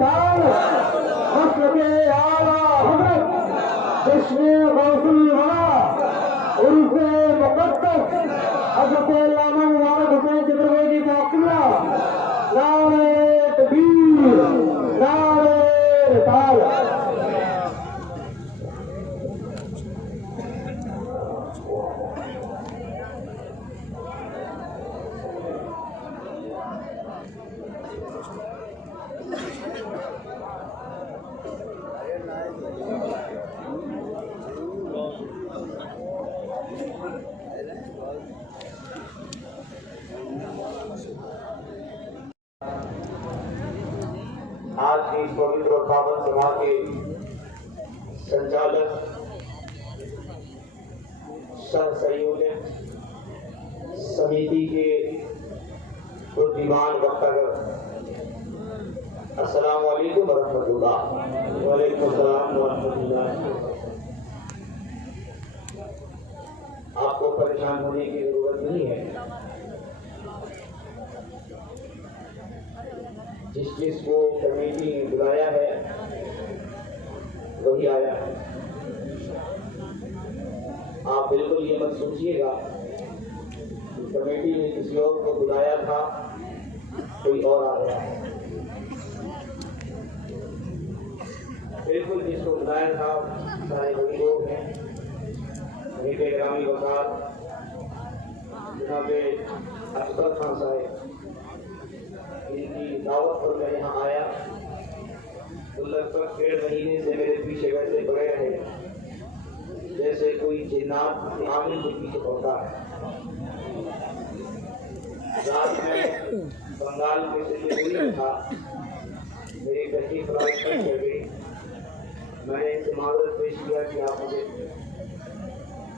ताल मसलके आला हजरत चश्मे गौसुल वरा उर्फ़े मुक़द्दस हज़रत अल्लामा मुबारक हुसैन चित्रवैदी काक़िला नारे तकबीर नारे रिसालत। आज की इस पवित्र और पावन सभा के संचालक सह संयोजक समिति के बुद्धिमान वक्तागण, अस्सलाम वालेकुम वरहमतुल्लाह। वालेकुम अस्सलाम वरहमतुल्लाह। आपको परेशान होने की जरूरत नहीं है। जिसको कमेटी ने बुलाया है वही आया है। आप बिल्कुल ये मत सोचिएगा कि कमेटी ने किसी और को बुलाया था, कोई और आ गया है। बिल्कुल जिसको बुलाया था सारे वही लोग हैं। मेरे ग्रामी वकार जनाब अफसर खान साहब, इनकी दावत पर मैं यहाँ आया तो लगभग 1.5 महीने से मेरे पीछे वैसे पड़े रहे जैसे कोई जिन्नात आमिर के पीछे पड़ता है। रात में बंगाल में से हुई था, मेरी गति फ्लाइट कर गई। मैंने इनसे मामला पेश किया कि आप मुझे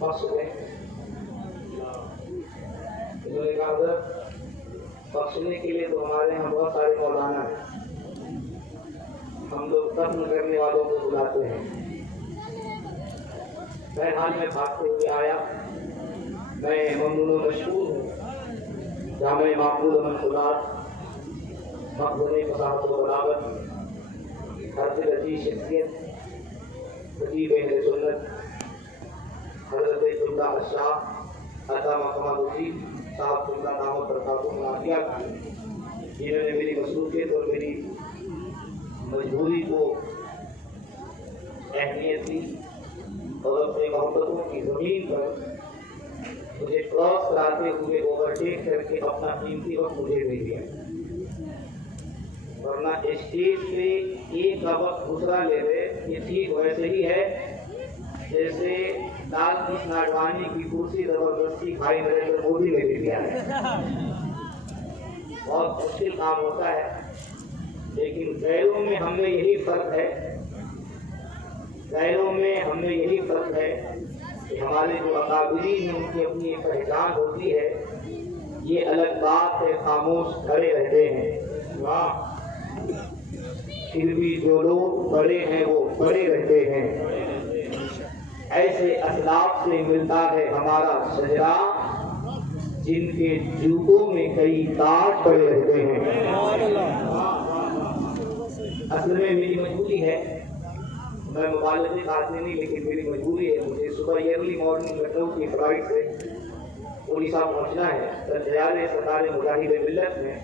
बख्श दें। इन्होंने कहा बख्शने के लिए तो हमारे यहाँ बहुत सारे मौलाना हैं, हम लोग दफन करने वालों को बुलाते हैं। बहरहाल में भागते हुए आया। मैं ममनून मशहूर हूँ, जामे मामूल मंसूरात मखदूम फसाहत व बलागत, हर्ज अजीज शख्सियत खतीब अहले सुन्नत हज़रत सुल्तान शाह अता मकमादुद्दीन साहब सुल्तान नामत प्रताप मुनाफिया, जिन्होंने मेरी मसरूफियत और मेरी मजबूरी को अहमियत दी और अपने मोहब्बतों की ज़मीन पर मुझे क्रॉस कराते हुए ओवरटेक करके अपना कीमती वक्त मुझे दे दिया। वरना स्टेज पे एक का वक्त दूसरा ले रहे, ये ठीक वैसे ही है जैसे लाल कृष्ण आडवाणी की कुर्सी जबरदस्ती भाई नरेंद्र मोदी ने दे दिया है। बहुत मुश्किल काम होता है, लेकिन गैरों में हमें यही फर्क है, गैरों में हमें यही फर्क है कि हमारे जो अकाबिरीन हैं उनकी अपनी पहचान होती है। ये अलग बात है, खामोश खड़े रहते हैं। वाह, फिर भी जो लोग बड़े हैं वो बड़े रहते हैं। ऐसे असलाफ से मिलता है हमारा शजरा, जिनके जूतों में कई ताज पड़े रहते हैं। असल में मेरी मजबूरी है, मैं मुबालगे का आदमी नहीं, लेकिन मेरी मजबूरी है। मुझे सुबह अर्ली मॉर्निंग लखनऊ की फ्लाइट से उड़ीसा पहुंचना है। सरदार सरकार मुजाहिद मिल्लत में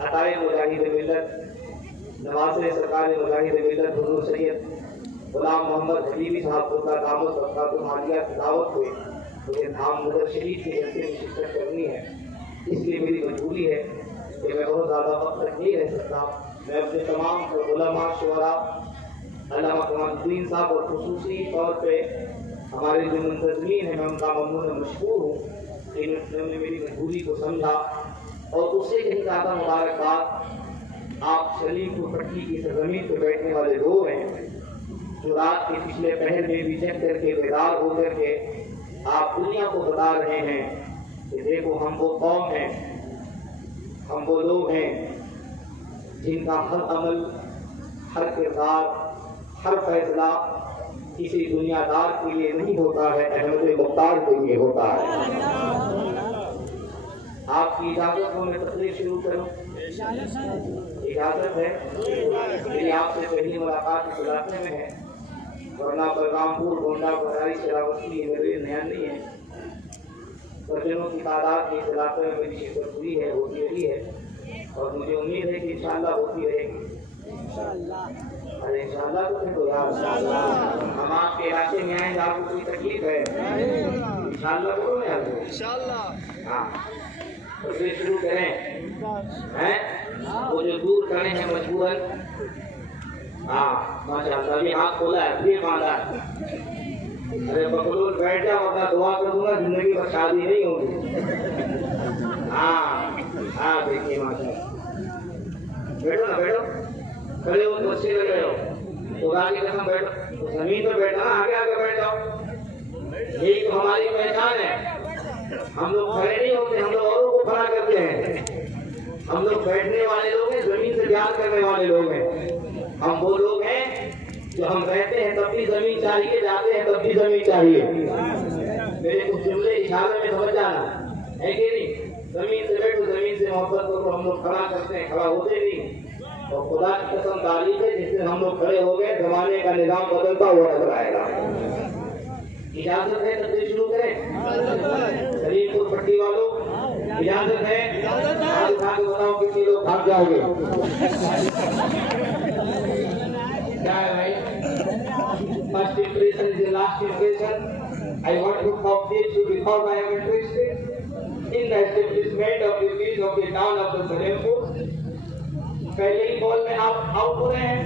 अताए मुजाहिद मिल्लत नवाज सरकार मुजाहिद मिल्लत हुजूर सैयद गुलाम मोहम्मद हबीबी साहब को दामोद बरकातुहू हालिया की दावत हुई। मुझे धाम नजर शरीफ के जलसे में शिरकत करनी है, इसलिए मेरी मजबूरी है कि मैं बहुत ज़्यादा वक्त तक नहीं रह सकता। मैं अपने तमाम उलमा शुअरा अल्लामा कमालुद्दीन साहब और खुसूसी तौर पे हमारे जो मुंतज़मीन हैं, मैं उनका ममनून मशहूर हूँ। इन्होंने मेरी मजबूरी को समझा और उससे कहीं ज़्यादा मुबारकबाद आप सलीमपुर पट्टी की सरजमीन पर बैठने वाले लोग हैं, जो रात के पिछले पहर में भी जग करके बेदार होकर के आप दुनिया को बता रहे हैं कि देखो हम वो कौम हैं, हम वो लोग हैं जिनका हर अमल, हर किरदार, हर फैसला किसी दुनियादार के लिए नहीं होता है, अहमद मुख्तार के लिए होता है। आपकी इजाजत को मैं तकरीर शुरू करूं। इजाजत है। मेरी आपसे पहली मुलाकात इस इलाके में है, वरना बलरामपुर, गोंडा, बदारी, शेरावती मेरे लिए नया नहीं है। दर्जनों की तादाद के इस इलाके में मेरी शिरकत हुई है, होती रही है, और मुझे उम्मीद है कि इंशाअल्लाह होती रहेगी। अरे इंशाअल्लाह तो फिर यार हम आपके इलाके में आए, आपको कोई तकलीफ है? इंशाअल्लाह बोलो ना यार। इंशाअल्लाह हाँ, तो फिर शुरू करें हैं। वो जो दूर खड़े हैं मजबूरन, हाँ माशाअल्लाह, अभी हाथ खोला है, फिर बांधा है। अरे बकलोल बैठ जाओ, अपना दुआ कर दूंगा, जिंदगी में शादी नहीं होगी। हाँ देखिए माशाअल्लाह, बैठो ना, बैठो, खड़े हो तो अच्छे लग रहे हो, खुदा की कसम बैठो, जमीन पर बैठना, आगे आगे बैठ जाओ, यही तो हमारी पहचान है। हम लोग खड़े नहीं होते, हम लोग औरों को खड़ा करते हैं। हम लोग बैठने वाले लोग हैं, जमीन से प्यार करने वाले लोग हैं। हम वो लोग हैं जो हम रहते हैं तब भी जमीन चाहिए, जाते हैं तब भी जमीन चाहिए। मेरे कुछ जुमले इशारे में समझ जाना है कि नहीं? जमीन से बैठो, जमीन से मोहब्बत करो, हम लोग खड़ा करते हैं, खड़ा होते नहीं। और खुदा की कसम तारीफ है, जिस दिन हम लोग खड़े हो गए, जमाने का निजाम बदलता हुआ नजर आएगा। इजाजत है तस्वीर शुरू करें? शरीफपुर पट्टी वालों इजाजत है? हाथ उठा के बताओ कितने लोग भाग जाओगे? क्या है भाई? First impression is the last impression. I want to complete you because I am interested in the establishment of the peace of the town of the Salempur. पहले ही बॉल में आप आउट हो रहे हैं,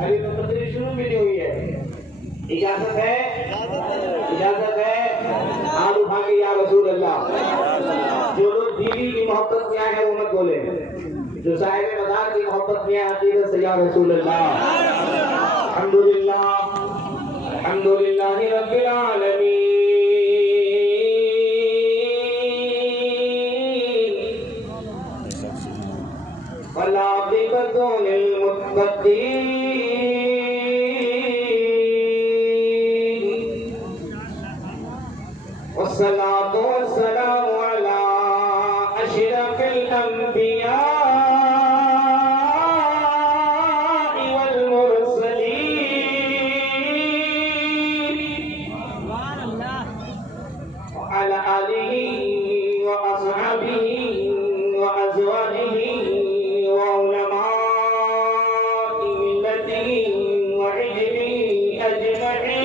अभी तो तस्वीर शुरू भी नहीं हुई है। इजाजत है? इजाजत है? हाथ उठा के या रसूल अल्लाह। जो लोग बीवी की मोहब्बत में आए हैं वो मत बोले, जो साहिब मदार की मोहब्बत में आए हैं या रसूल अल्लाह। अल्हम्दुलिल्लाह, अल्हम्दुलिल्लाह रब्बिल आलमीन। वलाक़िबतु लिलमुत्तक़ीन। वस्सलातु वस्सलामु अला अशरफिल अंबिया वल मुरसलीन। वअला आलिहि व अस्हाबिहि व अज़वाजिहि व उलमाइ मिल्लतिहि व हिज़्बिहि अजमईन।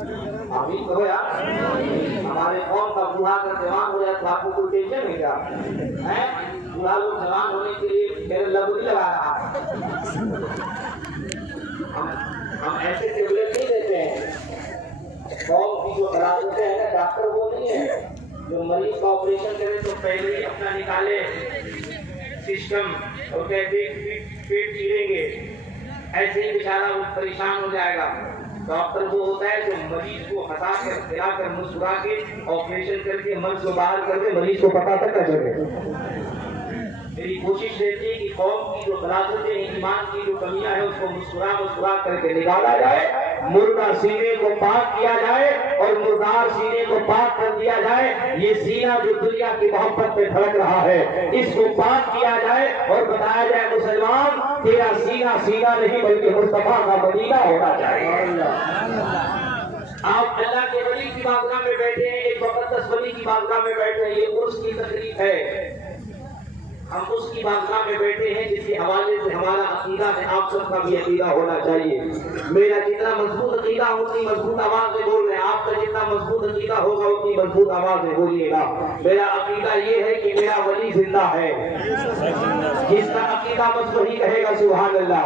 अभी तो यार हमारे कौन का बुढ़ा कर जवान हो जाए तो आपको कोई टेंशन नहीं क्या है? बुढ़ा लोग जवान होने के लिए मेरे लगुड़ी लगा रहा है। हम ऐसे टेबलेट नहीं देते हैं। कौन की जो कराते हैं डॉक्टर वो नहीं है जो मरीज का ऑपरेशन करे तो पहले ही अपना निकाले सिस्टम और कहते पेट चीरेंगे, ऐसे ही बेचारा वो परेशान हो जाएगा। डॉक्टर वो होता है जो मरीज को हंसा कर खिला कर मुस्कुरा के ऑपरेशन करके मन को बाहर करके मरीज को पता तक कर सके। मेरी कोशिश रहती है कि कौम की जो गलाजतें ईमान की जो कमियां है उसको मुस्कुरा करके निकाला जाए, मुर्दा सीने को पाक किया जाए और मुर्दार सीने को पाक कर दिया जाए। ये सीना जो दुनिया की मोहब्बत में धड़क रहा है इसको पाक किया जाए और बताया जाए मुसलमान तेरा सीना सीना नहीं बल्कि मुस्तफा का मदीना होना चाहिए। आप अल्लाह के वली की बारगाह में बैठे हैं, एक मुक़द्दस वली की बारगाह में बैठे हैं, ये उर्स की तकरीब है। हम उसकी बारगाह में बैठे हैं जिसके हवाले से हमारा अकीदा है, आप सबका भी अकीदा होना चाहिए। मेरा जितना मजबूत अकीदा उतनी मजबूत आवाज में बोल रहे हैं, आपका जितना मजबूत अकीदा होगा उतनी मजबूत आवाज में बोलिएगा। मेरा अकीदा ये है कि मेरा वली जिंदा है। जिसका अकीदा बस वही कहेगा सुभान अल्लाह।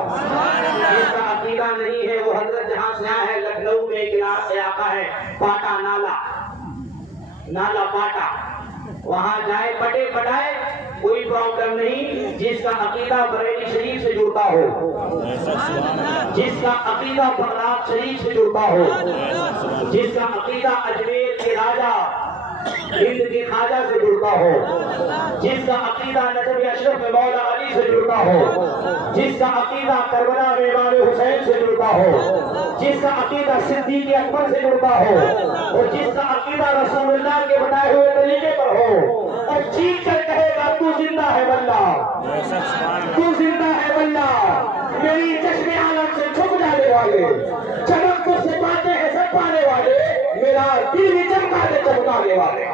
जिसका अकीदा नहीं है वो हजरत जहां से आया है लखनऊ में एक इलाका है पाटा नाला पाटा, वहां जाए पटे पटाए कोई प्रॉब्लम नहीं। जिसका अकीदा बरेली शरीफ से जुड़ता हो, जिसका अकीदा बगदाद शरीफ से जुड़ता हो, जिसका अकीदा अजमेर के राजा हिंद के खाजा से जुड़ता हो, जिसका अकीदा नजम अशरफ में मौला अली से जुड़ता हो, जिसका अकीदा करबला में इमाम हुसैन से जुड़ता हो, जिसका अकीदा सिद्दीक़ अकबर से जुड़ता हो और जिसका अकीदा रसूलुल्लाह के बताए हुए तरीके पर हो और चीख कर कहेगा तू जिंदा है बल्ला, तू जिंदा है बल्ला, मेरी चश्मे आलम से छुप जाने वाले, चमक को से पाते हैं सब पाने वाले, मेरा दिल भी चमका दे चमकाने वाले।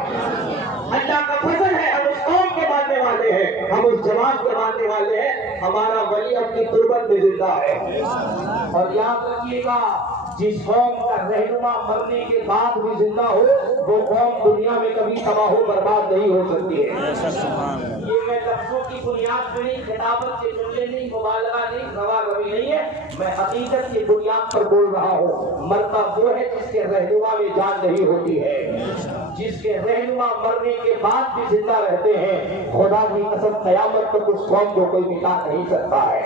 अल्लाह का फजल है, हम उस कौम के मानने वाले हैं, हम उस जमात के मानने वाले हैं। हमारा वली अपनी तुर्बत में जिंदा है। और याद रखिएगा जिस कौम का रहनुमा मरने के बाद भी जिंदा हो वो कौम दुनिया में कभी तबाह बर्बाद नहीं हो सकती है। ये मैं लफ्जों की बुनियाद पे नहीं, किताबत के जुमले नहीं, मुबालगा नहीं, रवा-रवी नहीं है, मैं हकीकत की बुनियाद पर बोल रहा हूँ। मरता वो है जिसके रहनुमा में जान नहीं होती है, जिसके रहनुमा मरने के बाद भी जिंदा रहते हैं। खुदा की कसम कयामत तक उस कौम को कोई मिटा नहीं सकता है।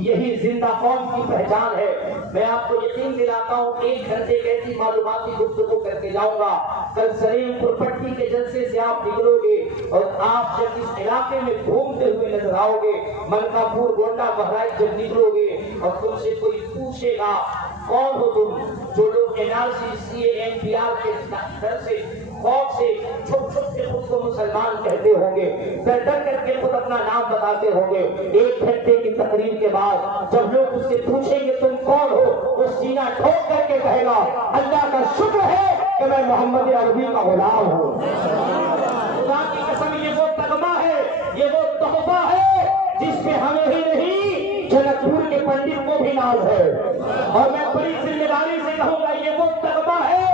यही जिंदा कौम की पहचान है। मैं आपको यकीन दिलाता हूँ 1 घंटे की ऐसी मालूमाती गुफ्तगू करके जाऊंगा। कल सलीमपुर पट्टी के जलसे से आप निकलोगे और आप जब इस इलाके में घूमते हुए नजर आओगे, मलकापुर गोंडा बहराइच जब निकलोगे और तुमसे कोई पूछेगा कौन हो तुम, जो लोग एनआरसी CANPR के डर से खौफ से छुप के खुद को मुसलमान कहते होंगे, डर करके खुद अपना नाम बताते होंगे। 1 घंटे की तकरीर के बाद जब लोग उससे पूछेंगे तुम कौन हो, वो सीना ठोक करके कहेगा अल्लाह का शुक्र है कि मैं मोहम्मद अरबी का गुलाम हूँ। खुदा की कसम ये वो तगमा है, ये वो तोहफा है जिसपे हमें ही नहीं जनकपुर के पंडित को भी नाज है। और मैं बड़ी जिम्मेदारी से कहूंगा ये वो तगमा है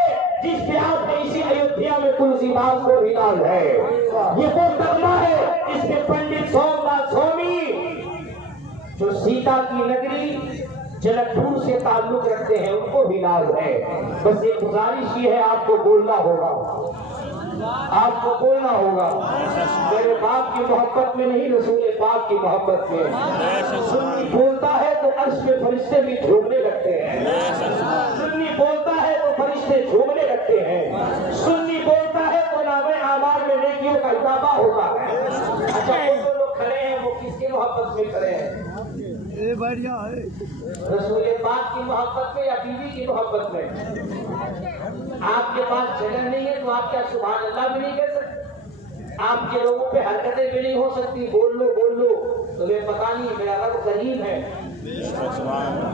जिसपे आप इसी अयोध्या में तुलसीदास को भी नाज है। ये वो तगमा है जिसपे पंडित सोमनाथ स्वामी जो सीता की नगरी जनकपुर से ताल्लुक रखते हैं उनको भी नाज है। बस एक गुजारिश ये है आपको बोलना होगा, आपको बोलना होगा मेरे बाप की मोहब्बत में नहीं, रसूल पाक की मोहब्बत में। सुन्नी बोलता है तो अर्श में फरिश्ते भी झूमने लगते हैं, सुन्नी बोलता है तो फरिश्ते झूमने लगते हैं, सुन्नी बोलता है तो नामे आमार में नेकियों का इजाफा होता है। अच्छा वो जो लोग खड़े हैं वो किसकी मोहब्बत में खड़े हैं? ये बढ़िया है रसूल पाक की मोहब्बत में या बीवी की मोहब्बत में? आपके पास जगह नहीं है तो आप क्या सुभान अल्लाह भी नहीं कह सकते? आपके लोगों पे हरकतें भी नहीं हो सकती, बोल लो तुम्हें पता नहीं मेरा रब करीम है।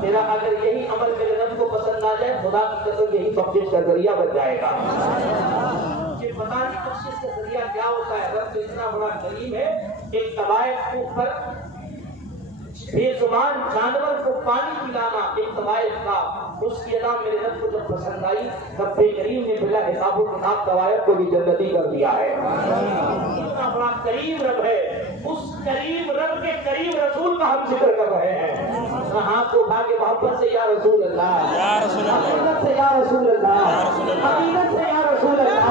मेरा अगर यही अमल मेरे रब को पसंद आ जाए खुदा की कसम यही बख्शिश का जरिया बन जाएगा। मुझे पता नहीं बख्शिश का जरिया क्या होता है। रब तो इतना बड़ा करीम है, एक तवायफ के ऊपर बेजुबान जानवर को पानी पिलाना एक तवायफ का उसकी अदा मेरे रब को जब पसंद आई तब करीम ने बिला हिसाब किताब तवायत को भी जन्नती कर दिया है। इतना बड़ा करीम रब है, उस करीम रब के करीम रसूल का हम जिक्र कर रहे हैं। हाथ को उठा के मोहब्बत से या रसूल अल्लाह, हकीकत से या रसूल अल्लाह, हकीकत से या रसूल अल्लाह।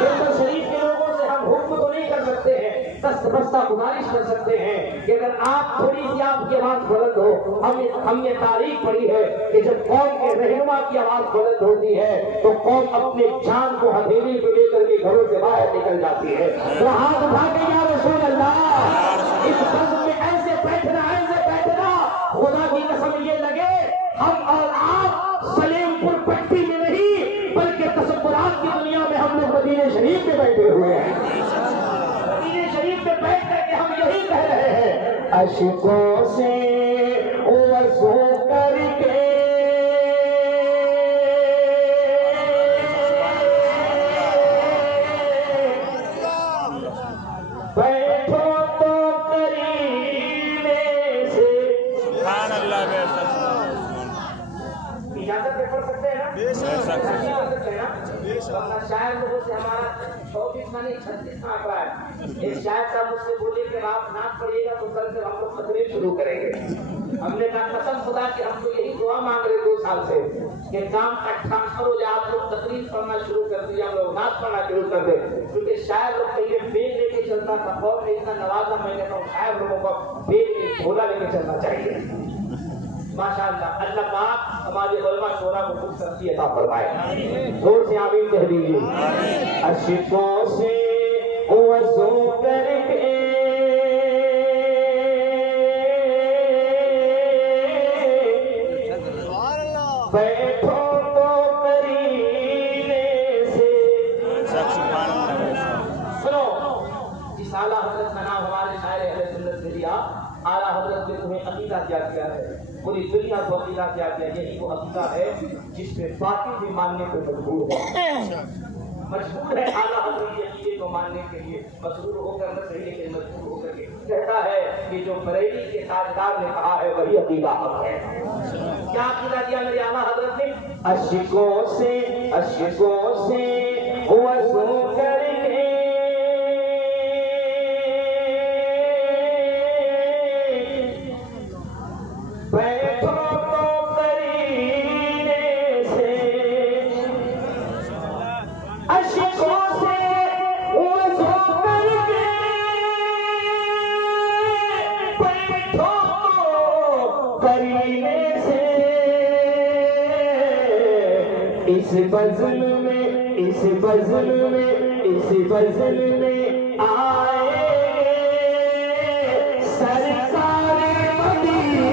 बिल्कुल शरीफ के लोगों से हम हुक्म तो नहीं कर सकते हैं, दस्तबस्ता गुजारिश कर सकते हैं कि अगर आप थोड़ी सी आपकी आवाज बुलंद हो। हमने तारीख पढ़ी है कि जब कौम के रहनुमा की आवाज बुलंद होती है तो कौम अपने जान को हथेली पे लेकर के घरों से बाहर निकल जाती है। तो हाथ उठा के या रसूल अल्लाह, इस बज़्म में ऐसे बैठना खुदा की कसम ये लगे हम और आप सलेमपुर पट्टी में नहीं बल्कि तसव्वुरात की दुनिया में हम लोग मदीने शरीफ में बैठे हुए हैं। मदीने शरीफ में बैठ करके हम यही कह रहे हैं, अशकों से वज़ू करके बैठो तो करीने से। इजाजत पढ़ सकते हैं ना? अपना शायर लोगों से हमारा 24 नहीं 36 आंकड़ा है। एक शायर साहब मुझसे बोले कि आप नाच पढ़िएगा तो कल से हम लोग तकरीर शुरू करेंगे। हमने कहा कसम खुदा कि हम तो यही दुआ मांग रहे 2 साल से कि काम का ट्रांसफर हो जाए, आप लोग तकरीर पढ़ना शुरू कर दीजिए, हम लोग नाच पढ़ना शुरू कर दे। क्योंकि शायर लोग पहले बेग लेके चलता था, कौन ने इतना नवाजा, मैं कहता हूँ शायर लोगों को बेग में झोला लेके चलना चाहिए। माशाअल्लाह, अल्लाह पाक हमारे उलमा शोरा को खुद शक्ति अता फरमाए। जोर से आमीन कह दीजिए। अशकों से वज़ू करके बैठो तो करीने से। सुनो, जिस आला हज़रत का नाम हमारे शायर अहले सुन्नत ने दिया, आला हज़रत ने तुम्हें अकीदा क्या किया है, पूरी दुनिया को अकीदा क्या किया। यही वो अकीदा है जिसमें बाकी भी मानने को मजबूर है आला हज़रत के अकीदे को मानने के लिए मजबूर होकर न सही लेकिन मजबूर होकर के कहता है कि जो बरेली के ताजदार ने कहा है वही अकीदा हक है। क्या अकीदा दिया मेरे आला हज़रत ने? अशकों से वज़ू करके बैठो तो करीने से। अशकों से वज़ू करके बैठो तो करीने से। इस बज़्म में आए सरकारे मदीने।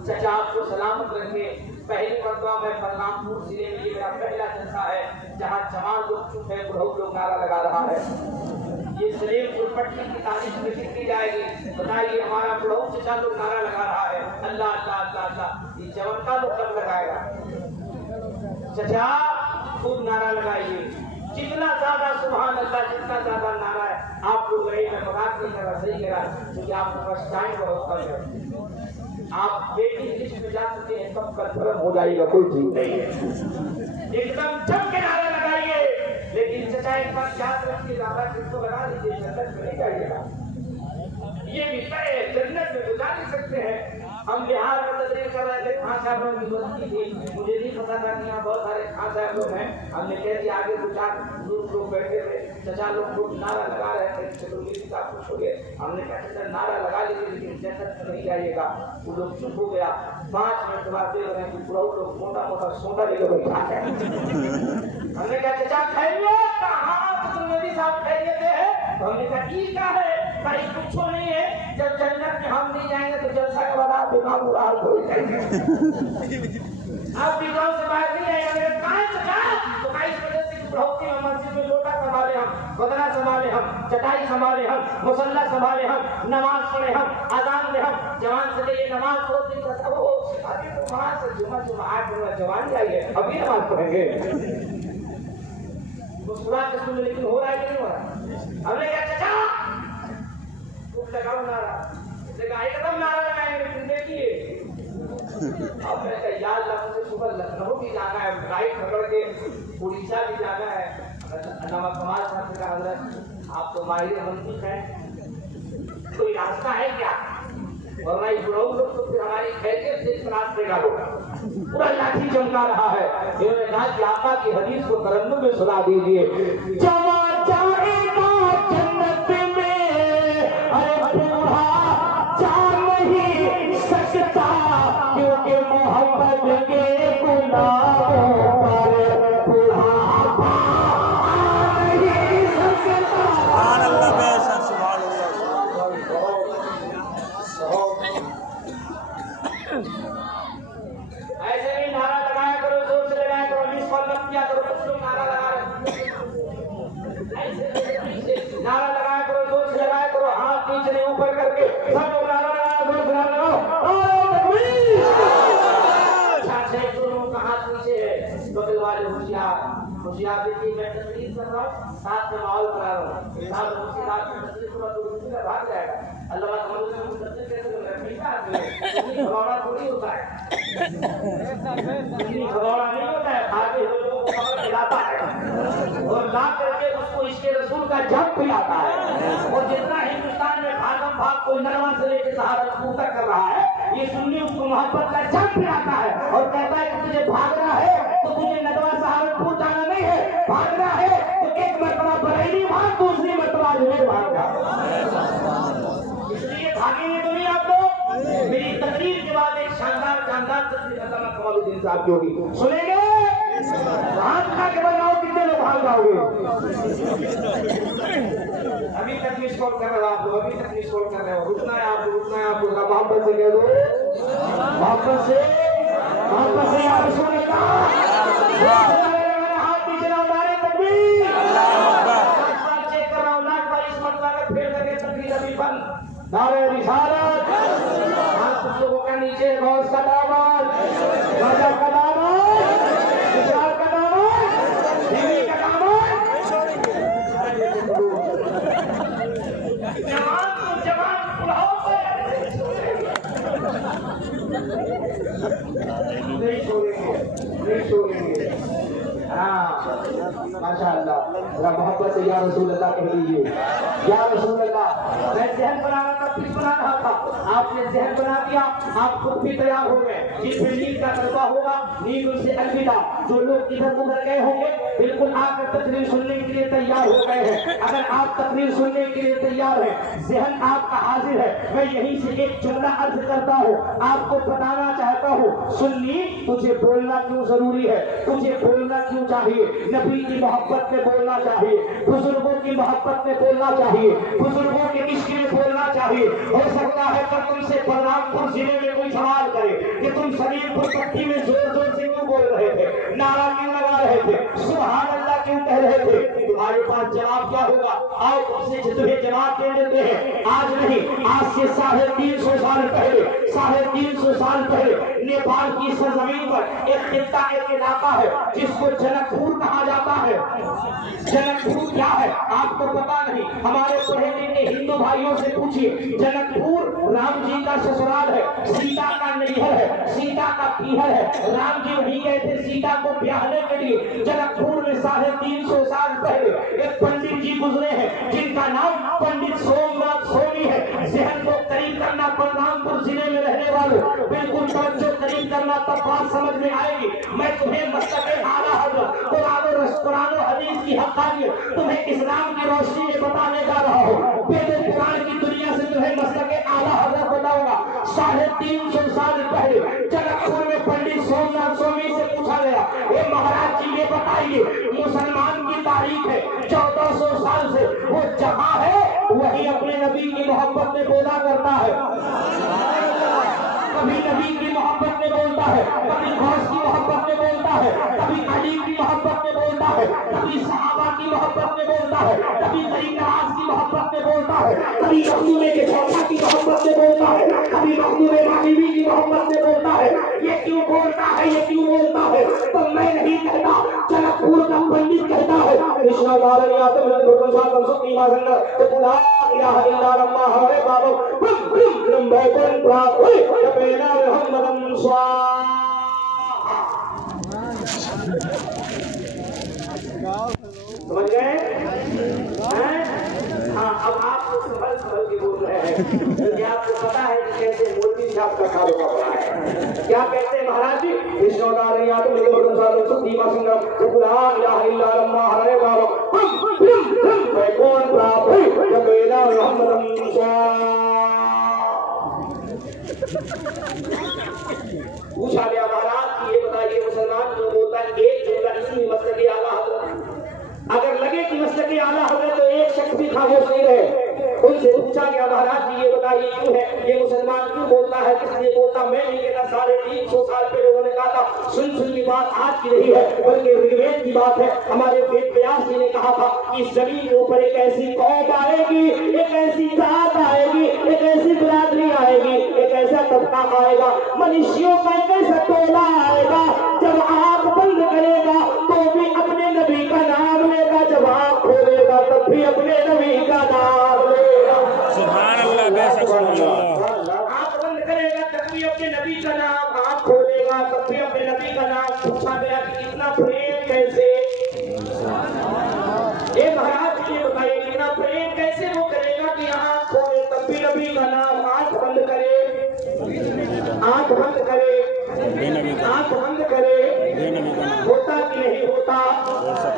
चाचा आपको सलामत रखे। पहली मरतबा मैं बलरामपुर जिले में, ये मेरा पहला जलसा है जहाँ जवान लोग चुप है, बुढ़ऊ लोग नारा लगा रहा है। ये सलेमपुर पट्टी की तारीख में लिखी जाएगी। बताइए हमारा बुढ़ऊ चाचा लोग नारा लगा रहा है, अल्लाह अल्लाह अल्लाह अल्लाह। ये जवान का लोग कब लगाएगा? चाचा खूब नारा लगाइए, जितना ज्यादा सुभान अल्लाह, जितना ज्यादा नारा है। आप लोग रहे, मैं मजाक नहीं कर रहा, सही कह रहा, क्योंकि आपके पास टाइम बहुत कम है। आप वेटिंग लिस्ट में जा सकते हैं, कब कंफर्म हो जाएगा, कोई ठीक नहीं है। एकदम जम के नारा लगाइए। लेकिन चाचा एक बात याद रखिए, ज्यादा किसको लगा लीजिए, जन्नत में नहीं जाइएगा। ये भी तय है, जन्नत में तो जा नहीं सकते हैं। हम बिहार में तकरीर कर रहे थे, खान साहब लोग की बस्ती थी, मुझे नहीं पता था कि यहाँ बहुत सारे खान साहब लोग हैं। हमने कह दिया आगे 2-4 लोग बैठे थे, चाचा लोग खूब नारा लगा रहे थे, तो मेरी साहब कुछ हो गए। हमने कहा चाचा नारा लगा लीजिए लेकिन जन्नत में नहीं जाइएगा। वो लोग चुप हो गया। 5 मिनट बाद देख रहे हैं कि पूरा लोग मोटा मोटा सोना लेकर बैठा है। हमने कहा चाचा खाइए, कहाँ तो मेरी साहब खाइए थे। हमने कहा ठीक है भाई, कुछ नहीं है, जब जन्नत में हम नहीं जाएंगे तो जलसा के बाद आप बेकार बुरा हो जाएंगे। आप भी गाँव से बाहर नहीं आएंगे। तो इस वजह से मस्जिद में लोटा संभाले हम बदला संभाले हम, चटाई संभाले हम, मुसल्ला संभाले हम, नमाज पढ़े हम, अजान दे हम, जवान से ये नमाज पढ़ो दिन का सब हो। अभी तो वहां से जुमा 8 दिन जवान आई है, अभी नमाज पढ़ेंगे। मुस्कुरा के सुन, लेकिन हो रहा है कि नहीं हो रहा? हमने क्या चचा खूब लगाओ नारा, देखा एकदम नारा लगाएंगे, लेकिन देखिए अब मैं कहा याद लाखों से सुबह लखनऊ भी जाना है, फ्लाइट पकड़ के उड़ीसा भी जाना है। नवाब कमाल साहब का हजरत आप तो माहिर मंसूख हैं, कोई रास्ता है क्या? वरना इस लोग तो फिर हमारी खैरियत से इस रास्ते का होगा। पूरा लाठी चमका रहा है। इन्होंने कहा कि आका की हदीस को तरन्नुम में सुना दीजिए। जमा जाएगा जन्नत में, अरे बूढ़ा जा नहीं सकता, क्योंकि मोहब्बत के गुलाबों पर बुढ़ापा नहीं सकता। सुभान अल्लाह बेशक, सुभान अल्लाह। ऐसे भी नारा लगाया करो, जोर से लगाया करो, मिस कॉल मत किया करो, कुछ लोग नारा लगा रहे हैं। नारा लगाया करो, जोर से लगाया करो, हाथ नीचे नहीं ऊपर करके सब लोग नारा लगाओ, जोर से नारा लगाओ। अच्छा दोनों का हाथ नीचे है, बगल वाले होशियार देखिए, मैं तकलीफ कर रहा हूँ, साथ में माहौल करा रहा हूँ, साथ में उसके साथ में तकलीफ पूरा तो दूसरी का भाग जाएगा। अल्लाह समझ में तकलीफ कैसे लग रहा है? ठीक है, घबराना थोड़ी होता है, घबराना नहीं होता है, आगे लोगों को खबर खिलाता है और ला करके उसको इसके रसूल का जग पिलाता है। और जितना हिंदुस्तान में भागम भाग कोई नरवा से लेकर सहारनपुर तक कर रहा है, ये सुन्नी उसको मोहब्बत का जग पिलाता है और कहता है कि तुझे भागना है तो तुझे नदवा सहारनपुर जाना नहीं है, भागना है तो एक मरतबा बरेली भाग, दूसरी मरतबा अजमेर भाग जा। इसलिए भागेंगे तो नहीं आप लोग। मेरी तकरीर के बाद एक शानदार तकरीर अल्लामा कमालुद्दीन साहब की होगी, सुनेंगे? हाथ खा के बताओ कितने लोग भाग जाओगे? अभी तक मिस कॉल कर रहे हो आप लोग, अभी तक मिस कॉल कर रहे हो। रुकना है आपको, रुकना है आपको। मोहब्बत से कह दो, मोहब्बत से या रसूल अल्लाह। हाथ नीचे ना उतारे, तकबीर चेक कर रहा हूँ, लाख बार इस मरतबा का फेर करके तकरीर अभी बंद। नारे रिसालत, हाथ कुछ लोगों का नीचे, गौस का दामन, राजा का दामन, विशाल का दामन, देवी का दामन। जवान बुलाओ नहीं छोड़ेंगे। हाँ माशाअल्लाह, जरा मोहब्बत से या रसूल अल्लाह कह लीजिए, या रसूल अल्लाह। मैं जहन बना रहा था, फिर बना रहा था, आपने जहन बना दिया, आप खुद भी तैयार हो गए। जिन फिर नींद का गरबा होगा, नींद उनसे अलविदा। जो लोग इधर उधर गए होंगे, बिल्कुल आकर तकरीर सुनने के लिए तैयार हो गए हैं। अगर आप तकरीर सुनने के लिए तैयार हैं, जहन आपका हाजिर है, मैं यहीं से एक जुमला अर्ज करता हूँ, आपको बताना चाहता हूँ। सुन्नी, तुझे बोलना क्यों जरूरी है, तुझे बोलना क्यों चाहिए? नबी की मोहब्बत में बोलना चाहिए, बुजुर्गों की मोहब्बत में बोलना चाहिए, बुजुर्गों के इश्क में बोलना चाहिए। हो सकता है कि तुमसे बलरामपुर जिले में कोई सवाल करे कि तुम शरीफपुर पट्टी में जोर जोर से क्यों बोल रहे थे, नारा क्यों लगा रहे थे, सुभान अल्लाह क्यों कह रहे थे? तुम्हारे पास जवाब क्या होगा? आओ तुमसे तुम्हें जवाब दे देते हैं। आज नहीं, आज से 350 साल पहले, 350 साल पहले नेपाल की सरजमीन पर एक खित्ता, एक इलाका है जिसको जनकपुर कहा जाता है। जनकपुर क्या है आपको पता नहीं? हमारे पढ़े लिखे हिंदू भाइयों से पूछिए। जनकपुर राम जी का ससुराल है, सीता का नैहर है, सीता का पीहर है। राम जी वहीं गए थे सीता को ब्याहने के लिए। जनकपुर में 350 साल पहले एक पंडित जी गुजरे हैं जिनका नाम पंडित सोमनाथ सोनी है। जहन को करीब करना, बलरामपुर जिले में रहने वालों, बिल्कुल तवज्जो करीब करना, तब बात समझ में आएगी। मैं तुम्हें मस्तके आला हज़रत कुरान और हदीस की हक़ानियत तुम्हें इस्लाम की रोशनी में बताने जा रहा हूँ। वेद पुराण की दुनिया से तुम्हें मस्तके आला हज़रत बताऊंगा। 350 साल पहले जनकपुर में पंडित सोमनाथ स्वामी से पूछा गया, ये महाराज जी ये बताइए, मुसलमान की तारीख है 1400 साल से, वो जहाँ है वही अपने नबी की मोहब्बत में बोला करता है। कभी नबी की मोहब्बत में बोलता है, कभी गौस की मोहब्बत में बोलता है, कभी अली की मोहब्बत में बोलता है, कभी सहाबा की मोहब्बत में बोलता है, कभी गरीब नवाज की मोहब्बत में बोलता है, कभी मखदूमे के छोटा की मोहब्बत में बोलता है, कभी मखदूमे मानवी की मोहब्बत में बोलता है। ये क्यों बोलता है, ये क्यों बोलता है? तो मैं नहीं कहता, जनकपुर का पंडित कहता है। कृष्णा दारणी आते मिलते भगवान साहब सुखी मासंग तो ला इलाहा इल्लल्लाह हमारे बाबा ब्रह्म भगवान प्राप्त हुए कबीरा मोहम्मदन स्वाहा। समझ गए? हाँ, अब आप संभल के बोल रहे हैं, क्योंकि आपको पता है कि कैसे मोदी साहब का कारोबार है। क्या कहते हैं महाराज जी? विष्णुदार याद मिलके भगवान साहब सुखी मासंग ला इलाहा इल्लल्लाह हमारे बाबा कौन प्राप्त हुए कबीरा मोहम्मदन स्वाहा। पूछा गया महाराज कि ये बताइए मुसलमान जो बोलता है एक जुमला इसमें मसलक आला हज़रत, अगर लगे कि मसलक आला हज़रत तो एक शख्स भी खामोश नहीं रहे। उनसे पूछा गया महाराज जी ये बताइए क्यों है ये मुसलमान क्यों बोलता है, किसलिए बोलता? मैं नहीं कहता, 350 साल पहले उन्होंने कहा था। सुन की बात आज की नहीं है बल्कि ऋग्वेद की बात है। हमारे वेद व्यास जी ने कहा था कि इस जमीन के ऊपर एक ऐसी कौम आएगी, एक ऐसी जात आएगी, एक ऐसी बिरादरी आएगी, एक ऐसा तबका आएगा, मनुष्यों का एक ऐसा टोला आएगा जब आंख बंद करेगा तो भी अपने नबी का नाम लेगा, जब आंख खोलेगा तब भी अपने नबी का नाम लेगा। सुभान अल्लाह, बेशक सुभान अल्लाह। आंख बंद करेगा तब भी अपने नबी का नाम, आंख खोलेगा तब भी अपने नबी का नाम। पूछा गया कि इतना प्रेम कैसे? ये महाराज ये बताइए कितना प्रेम कैसे वो करेगा कि आंख खोले तब भी नबी का नाम, आंख बंद करे, आंख बंद करे, आंख बंद करे, होता कि नहीं होता?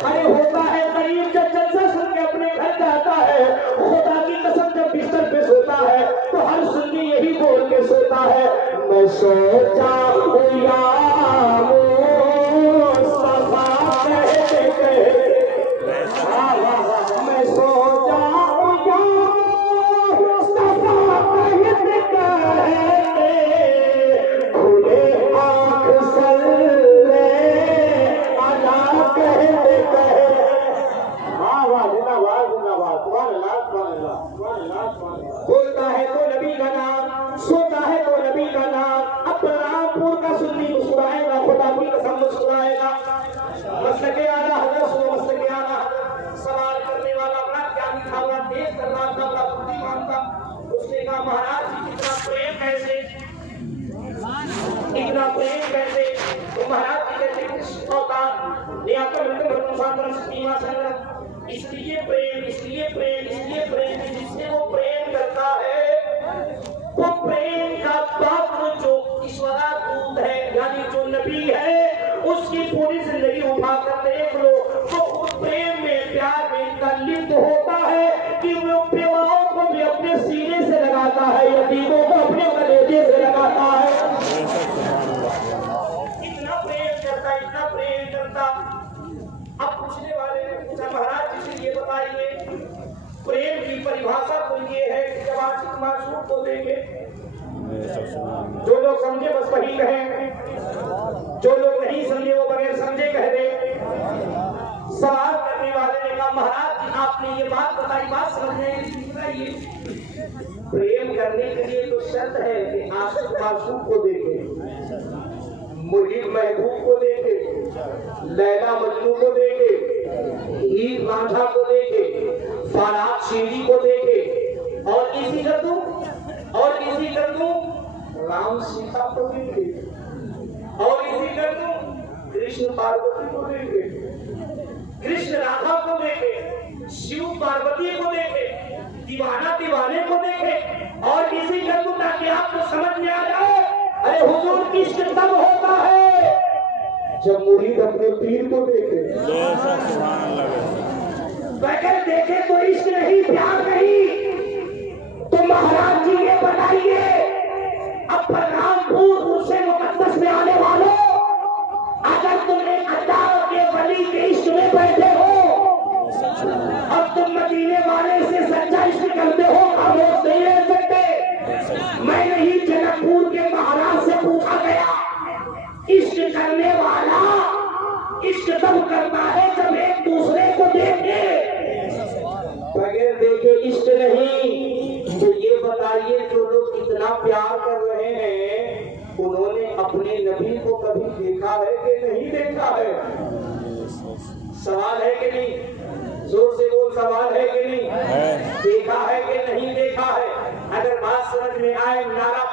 अरे होता है। करीब जब जलसा सुन के अपने घर जाता है, खुदा की कसम जब बिस्तर पे सोता है तो हर सुन्नी यही बोल के सोता है, मैं सोचा या मुस्तफा कहते कहते, मैं सोचा या मुस्तफा कहते कहते, खुले आँख सल्ले अला कहते कहते। बोलता है तो नबी का नाम, सोता है तो नबी का नाम। अब बलरामपुर का सुन्नी मुस्कुराएगा, खुदा की कसम मुस्कुराएगा। मसलके आला हज़रत सुनो, मसलके आला हज़रत। सवाल करने वाला बड़ा ज्ञानी था, बड़ा तेज करना था, बड़ा बुद्धिमान था। उसने कहा महाराज जी कितना प्रेम कैसे, इतना प्रेम कैसे? तो महाराज जी कहते कृष्ण अवतार ने आपको मिलकर भगवान सीमा संग इसलिए प्रेम, इसलिए प्रेम, इसलिए प्रेम कि जिससे वो प्रेम करता है वो प्रेम का पात्र जो ईश्वरादूत है यानी जो नबी है उसकी पूरी जिंदगी उठाकर देख लो तो उस प्रेम में प्यार में इतना लिप्त होता है कि वो बेवाओं को भी अपने सीने से लगाता है, यतीमों को अपने कलेजे से लगाता है। इतना प्रेम करता, इतना प्रेम करता। अब पूछने वाले ने पूछा महाराज जी से ये बताइए प्रेम की परिभाषा तो ये है कि जब आशिक माशूक को देंगे, जो लोग समझे बस वही कहें, जो लोग नहीं समझे वो बगैर समझे कह दे। सवाल करने वाले ने कहा महाराज जी आपने ये बात बताई, बात समझने की बताइए। प्रेम करने के लिए तो शर्त है कि आशिक माशूक को देखे, मुरीद महबूब को देखे, लैला मजनू को देखे, हीर रांझा को देखे, बारात शेरी को देखे, और किसी कर दूं, और किसी कर दूं राम सीता को देखे, और किसी कर दूं कृष्ण पार्वती को देखे, कृष्ण राधा को देखे, शिव पार्वती को देखे, दीवाना दीवाने को देखे, और किसी कर दूं ताकि आपको समझ में आ जाए। अरे हुजूर की इश्क तब होता है जब मुरीद अपने पीर को देखे, बगैर देखे तो इश्क नहीं, प्यार नहीं। तो महाराज जी ये बताइए अब बलरामपुर से मुकद्दस में आने वालों, अगर तुम एक अल्लाह के वली के इश्क में बैठे हो अब तुम मदीने वाले से सच्चा इश्क करते हो, खामोश नहीं रह सकते। मैं नहीं जनकपुर के महाराज से पूछा गया इश्क करने वाला इश्क तब करता है जब एक दूसरे को देखे। बताइए, जो लोग इतना प्यार कर रहे हैं उन्होंने अपने नबी को कभी देखा है कि नहीं देखा है? सवाल है कि नहीं? जोर से बोल, सवाल है कि नहीं? देखा है कि नहीं देखा है? अगर बात समझ में आए, नारा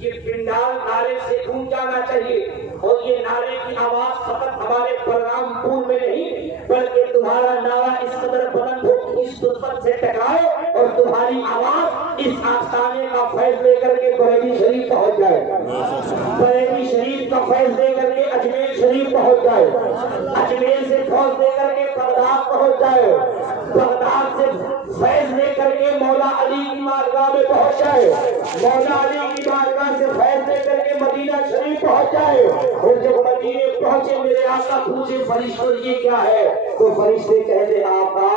ये पिंडाल नारे से गूंज जाना चाहिए और ये नारे की आवाज फकत हमारे बलरामपुर में नहीं बल्कि तुम्हारा नारा इस कदर बुलंद हो, इस तुरपत से टकराए और तुम्हारी आवाज इस आस्थाने का फैज लेकर के बरेली शरीफ पहुंच जाए, बरेली शरीफ का फैज लेकर के अजमेर शरीफ पहुंच जाए, अजमेर से फौज लेकर के बगदाद पहुंच जाए, बगदाद से फैज लेकर के मौला अली की मारगाह में पहुंच जाए, मौला अली की मारगाह से फैज लेकर के मदीना शरीफ पहुंच जाए। और जब मदीने पहुंचे मेरे आका पूछे फरिश्तों ये क्या है, तो फरिश्ते कहते आका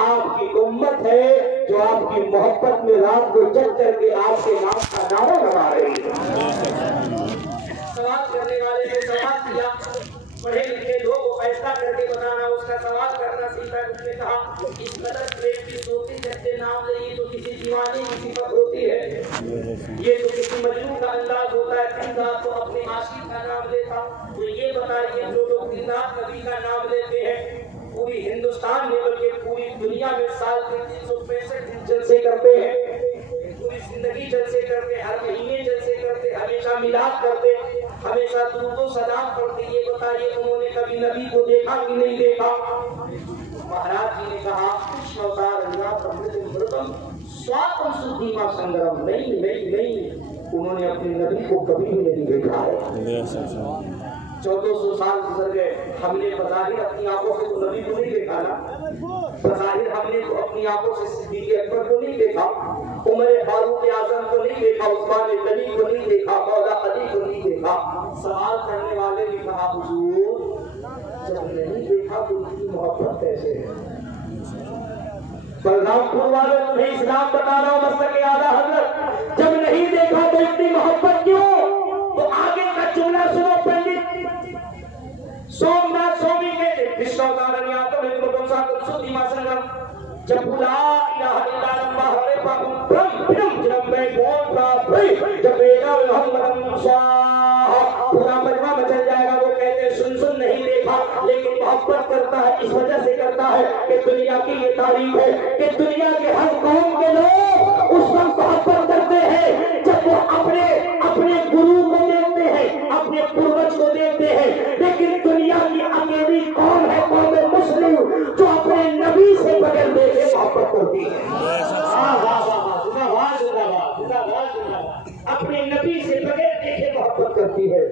आपकी उम्मत है जो आपकी मोहब्बत में रात को जग करके आपके नाम का नारा लगा रही है। सवाल करने वाले ने सवाल किया, पढ़े लिखे लोगों को फैसला करके बताना, उसका सवाल करना सीखा। उसने कहा इस कदर प्रेम की सोती जैसे नाम ले, ये तो किसी दीवानी की सिफत होती है, ये तो किसी मजनून का अंदाज होता है, दिन रात तो अपने आशिक का नाम लेता। तो ये बताइए, जो लोग दिन रात नबी का नाम लेते हैं पूरी हिंदुस्तान में बल्कि पूरी दुनिया में साल के 365 दिन जलसे करते हैं, पूरी जिंदगी जलसे करते, हर महीने जलसे करते, हमेशा मिलाद करते, हमेशा दुरूद सलाम पढ़ते, ये बताइए उन्होंने कभी नबी को देखा कि नहीं देखा? महाराज जी ने कहा स्वातम सुधीमा संग्राम, नहीं नहीं नहीं, उन्होंने अपने नबी को कभी भी नहीं देखा है। 1400 साल गुजर गए, हमने बज़ाहिर अपनी आंखों से तो नबी को नहीं देखा ना, बज़ाहिर हमने तो अपनी आंखों से सिद्दीक़ अकबर को नहीं देखा, उमर फारूक आज़म को नहीं देखा, उस्मान गनी को नहीं देखा, मौला अली को नहीं देखा। सवाल करने वाले ने कहा हुजूर जब नहीं देखा तो उनकी मोहब्बत कैसे है? बलरामपुर वाले तुम्हें इस्लाम बता रहा हूँ, मस्तक आला हज़रत, जब नहीं देखा तो इतनी मोहब्बत क्यों? तो आगे का जुमला सुनो पंडित सोमनाथ स्वामी के विश्वदारण यादव ने तो कौन-सा सुधी मासंगम जब ला इलाहा इल्लल्लाह हरे पाकुम ब्रह्म जब मैं बोल रहा भाई जब बेगा मोहम्मद मुसा पूरा मजमा मचल जाएगा। वो कहते सुन नहीं देखा लेकिन मोहब्बत करता है, इस वजह से करता है कि दुनिया की ये तारीफ है कि दुनिया के हर कौम के लोग उस वक्त मोहब्बत करते हैं जब वो अपने गुरु को देखते हैं, अपने पूर्वज को देखते हैं। लेकिन दुनिया की अकेली कौन है, कौम मुस्लिम, जो अपने नबी से बगैर देखे मोहब्बत करती है। अपने नबी से बगैर देखे मोहब्बत करती है।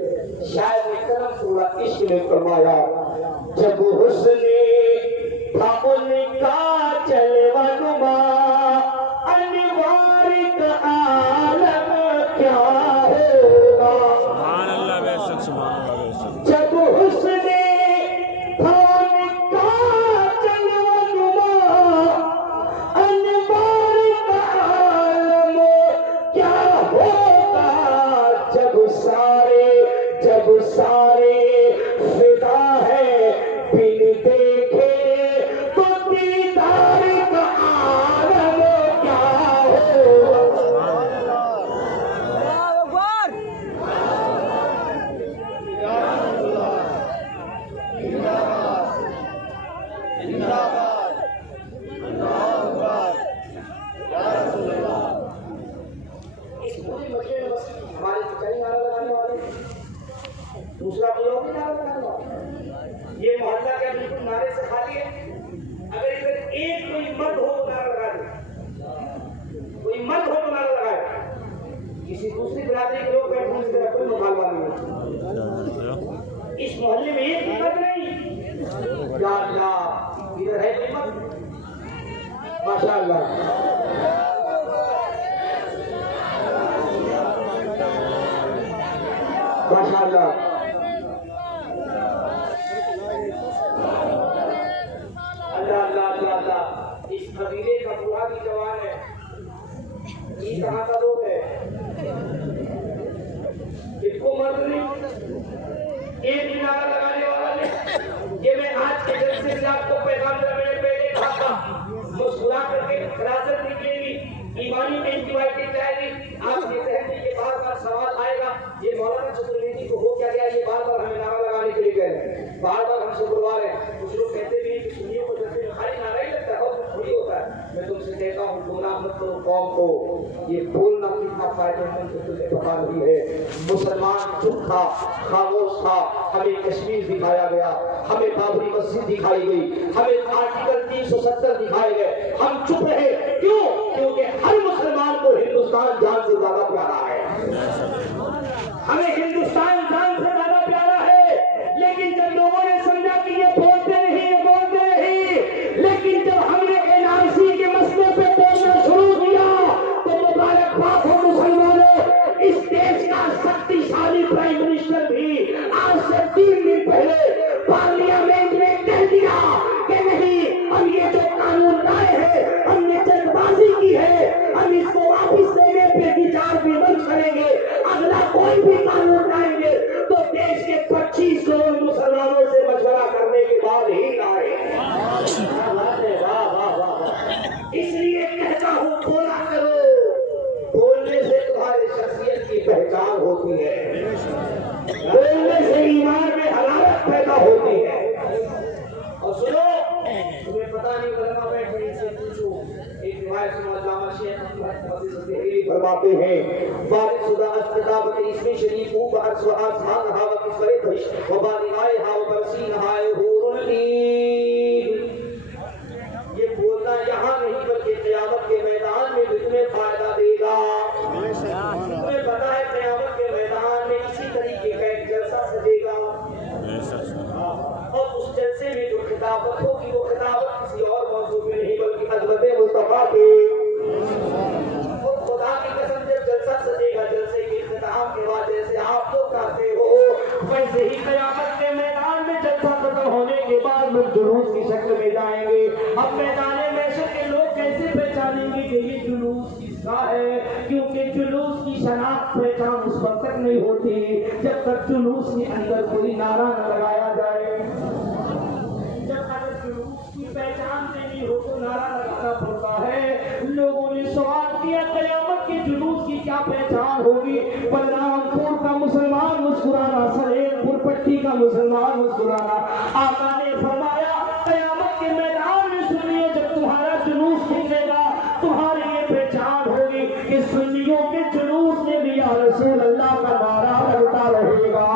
शायद ने करम पूरा इश्क में फरमाया जब हुस्ने था उनका चलवनुमा अनिवार्य का आलम क्या होगा। सुभान अल्लाह बेशक, सुभान अल्लाह बेशक। जब हुस्ने था उनका चलवनुमा अनिवार्य का आलम क्या होगा। जब सारे फिदा है बिन देखे तो दीदार का आलम क्या होगा। इस पूरे मसले में बस हमारे चचाई नारा लगाने वाले, दूसरा कोई और नारा लगाने वाले। ये मोहल्ला क्या बिल्कुल नारे से खाली है? अगर इधर एक कोई मर्द हो तो नारा लगा दे, कोई मर्द हो तो नारा लगाए। किसी दूसरी बिरादरी के लोग बैठे इस तरह कोई मुखालफा नहीं। इस मोहल्ले में एक भी मर्द नहीं। या अल्लाह, इधर है कोई मर्द? माशाअल्लाह। माशाअल्लाह। अल्लाह अल्लाह अल्लाह अल्लाह। इस कबीले का बूढ़ा भी जवान है, ये कहाँ का लोग है? इसको मर्द नहीं, एक भी नारा लगाने वाला नहीं। ये मैं आज के जलसे से आपको पैगाम देना, मैंने पहले कहा था मुस्कुरा करके विरासत निकलेगी ईमानी एंटीबायोटिक जाएगी। आप कहते हैं कि ये बार-बार सवाल आएगा, ये मौलाना चतुर्वेदी को हो क्या गया, ये बार-बार हमें नारा लगाने के लिए कह रहे हैं, बार-बार हमसे बुलवा रहे हैं। कुछ लोग कहते भी हैं कि सुन्नियों को जैसे खाली नारा ही लगता है और कुछ थोड़ी होता है। मैं तुमसे कहता हूँ गुनाह मत करो कौम को, ये बोलना कितना फायदेमंद है तुझे पता नहीं है। मुसलमान चुप था, खामोश था, हमें कश्मीर दिखाया गया, हमें बाबरी मस्जिद दिखाई गई, हमें आर्टिकल 370 दिखाए गए, हम चुप रहे। क्यों? क्योंकि हर मुसलमान को हिंदुस्तान जान से ज्यादा प्यारा है। हमें हिंदुस्तान जान से ज्यादा प्यारा है। लेकिन जब लोगों ने समझा कि ये बोलते नहीं, लेकिन जब हमने एनआरसी के मसले पे बोलना शुरू किया तो मुबारकबाद हो मुसलमानों, इस देश का शक्तिशाली प्राइम मिनिस्टर भी आज से 3 दिन पहले पार्लियामेंट में कह दिया कि नहीं, हम ये जो कानून लाए हैं हमने जल्दबाजी की है, हम इसको वापिस लेने पे विचार विमर्श करेंगे, अगला कोई भी कानून लाएंगे तो देश के 25 करोड़ मुसलमानों से मशवरा करने के बाद ही लाए। इसलिए कहता हूँ बोला करो, बोलने से तुम्हारी शख्सियत की पहचान होती है, बोलने से ईमान में हलावत पैदा होती है। और सुनो, तुम्हें पता नहीं करना, मैं कहीं से पूछूं, एक रिवायत सुना शेख फरमाते हैं, वारिसुदा अस्तिदाबत इसमें शरीफ ऊ बअस व आसमान हा व किसरे धश व बालिगाए हा व बरसीन हाए हुरुल ईद। ये बोलना यहाँ नहीं बल्कि क़यामत के मैदान में भी तुम्हें फायदा देगा। तुम्हें पता है क़यामत के मैदान में इसी तरीके का एक जलसा सजेगा और उस जलसे में जो खिताबत होगी वो खिताबत किसी और मौजूद में नहीं बल्कि हज़रत मुस्तफा के। और खुदा की कसम जब जलसा सजेगा, जलसे के इख्तिताम के बाद जैसे आप लोग करते हो वैसे ही क़यामत के मैदान में जलसा खत्म होने के बाद लोग जुलूस की शक्ल में जाएंगे। अब मैदान महशर के लोग कैसे पहचानेंगे कि ये जुलूस किसका है? क्योंकि जुलूस की शनाख्त पहचान उस वक्त तक नहीं होती जब तक जुलूस के अंदर कोई नारा न लगाया जाए। जब अगर जुलूस की पहचान देनी हो तो नारा लगाना पड़ता है। लोगों ने सवाल किया क़यामत के जुलूस की क्या पहचान होगी? बलरामपुर का मुसलमान मुस्कुराना, सलेमपुर पट्टी का मुसलमान मुस्कुराना। आका ने फरमाया क़यामत के मैदान में सुनिए, जब तुम्हारा जुलूस निकलेगा तुम्हारी ये पहचान होगी कि सुन्नियों के जुलूस में भी या रसूल अल्लाह का नारा लगता रहेगा।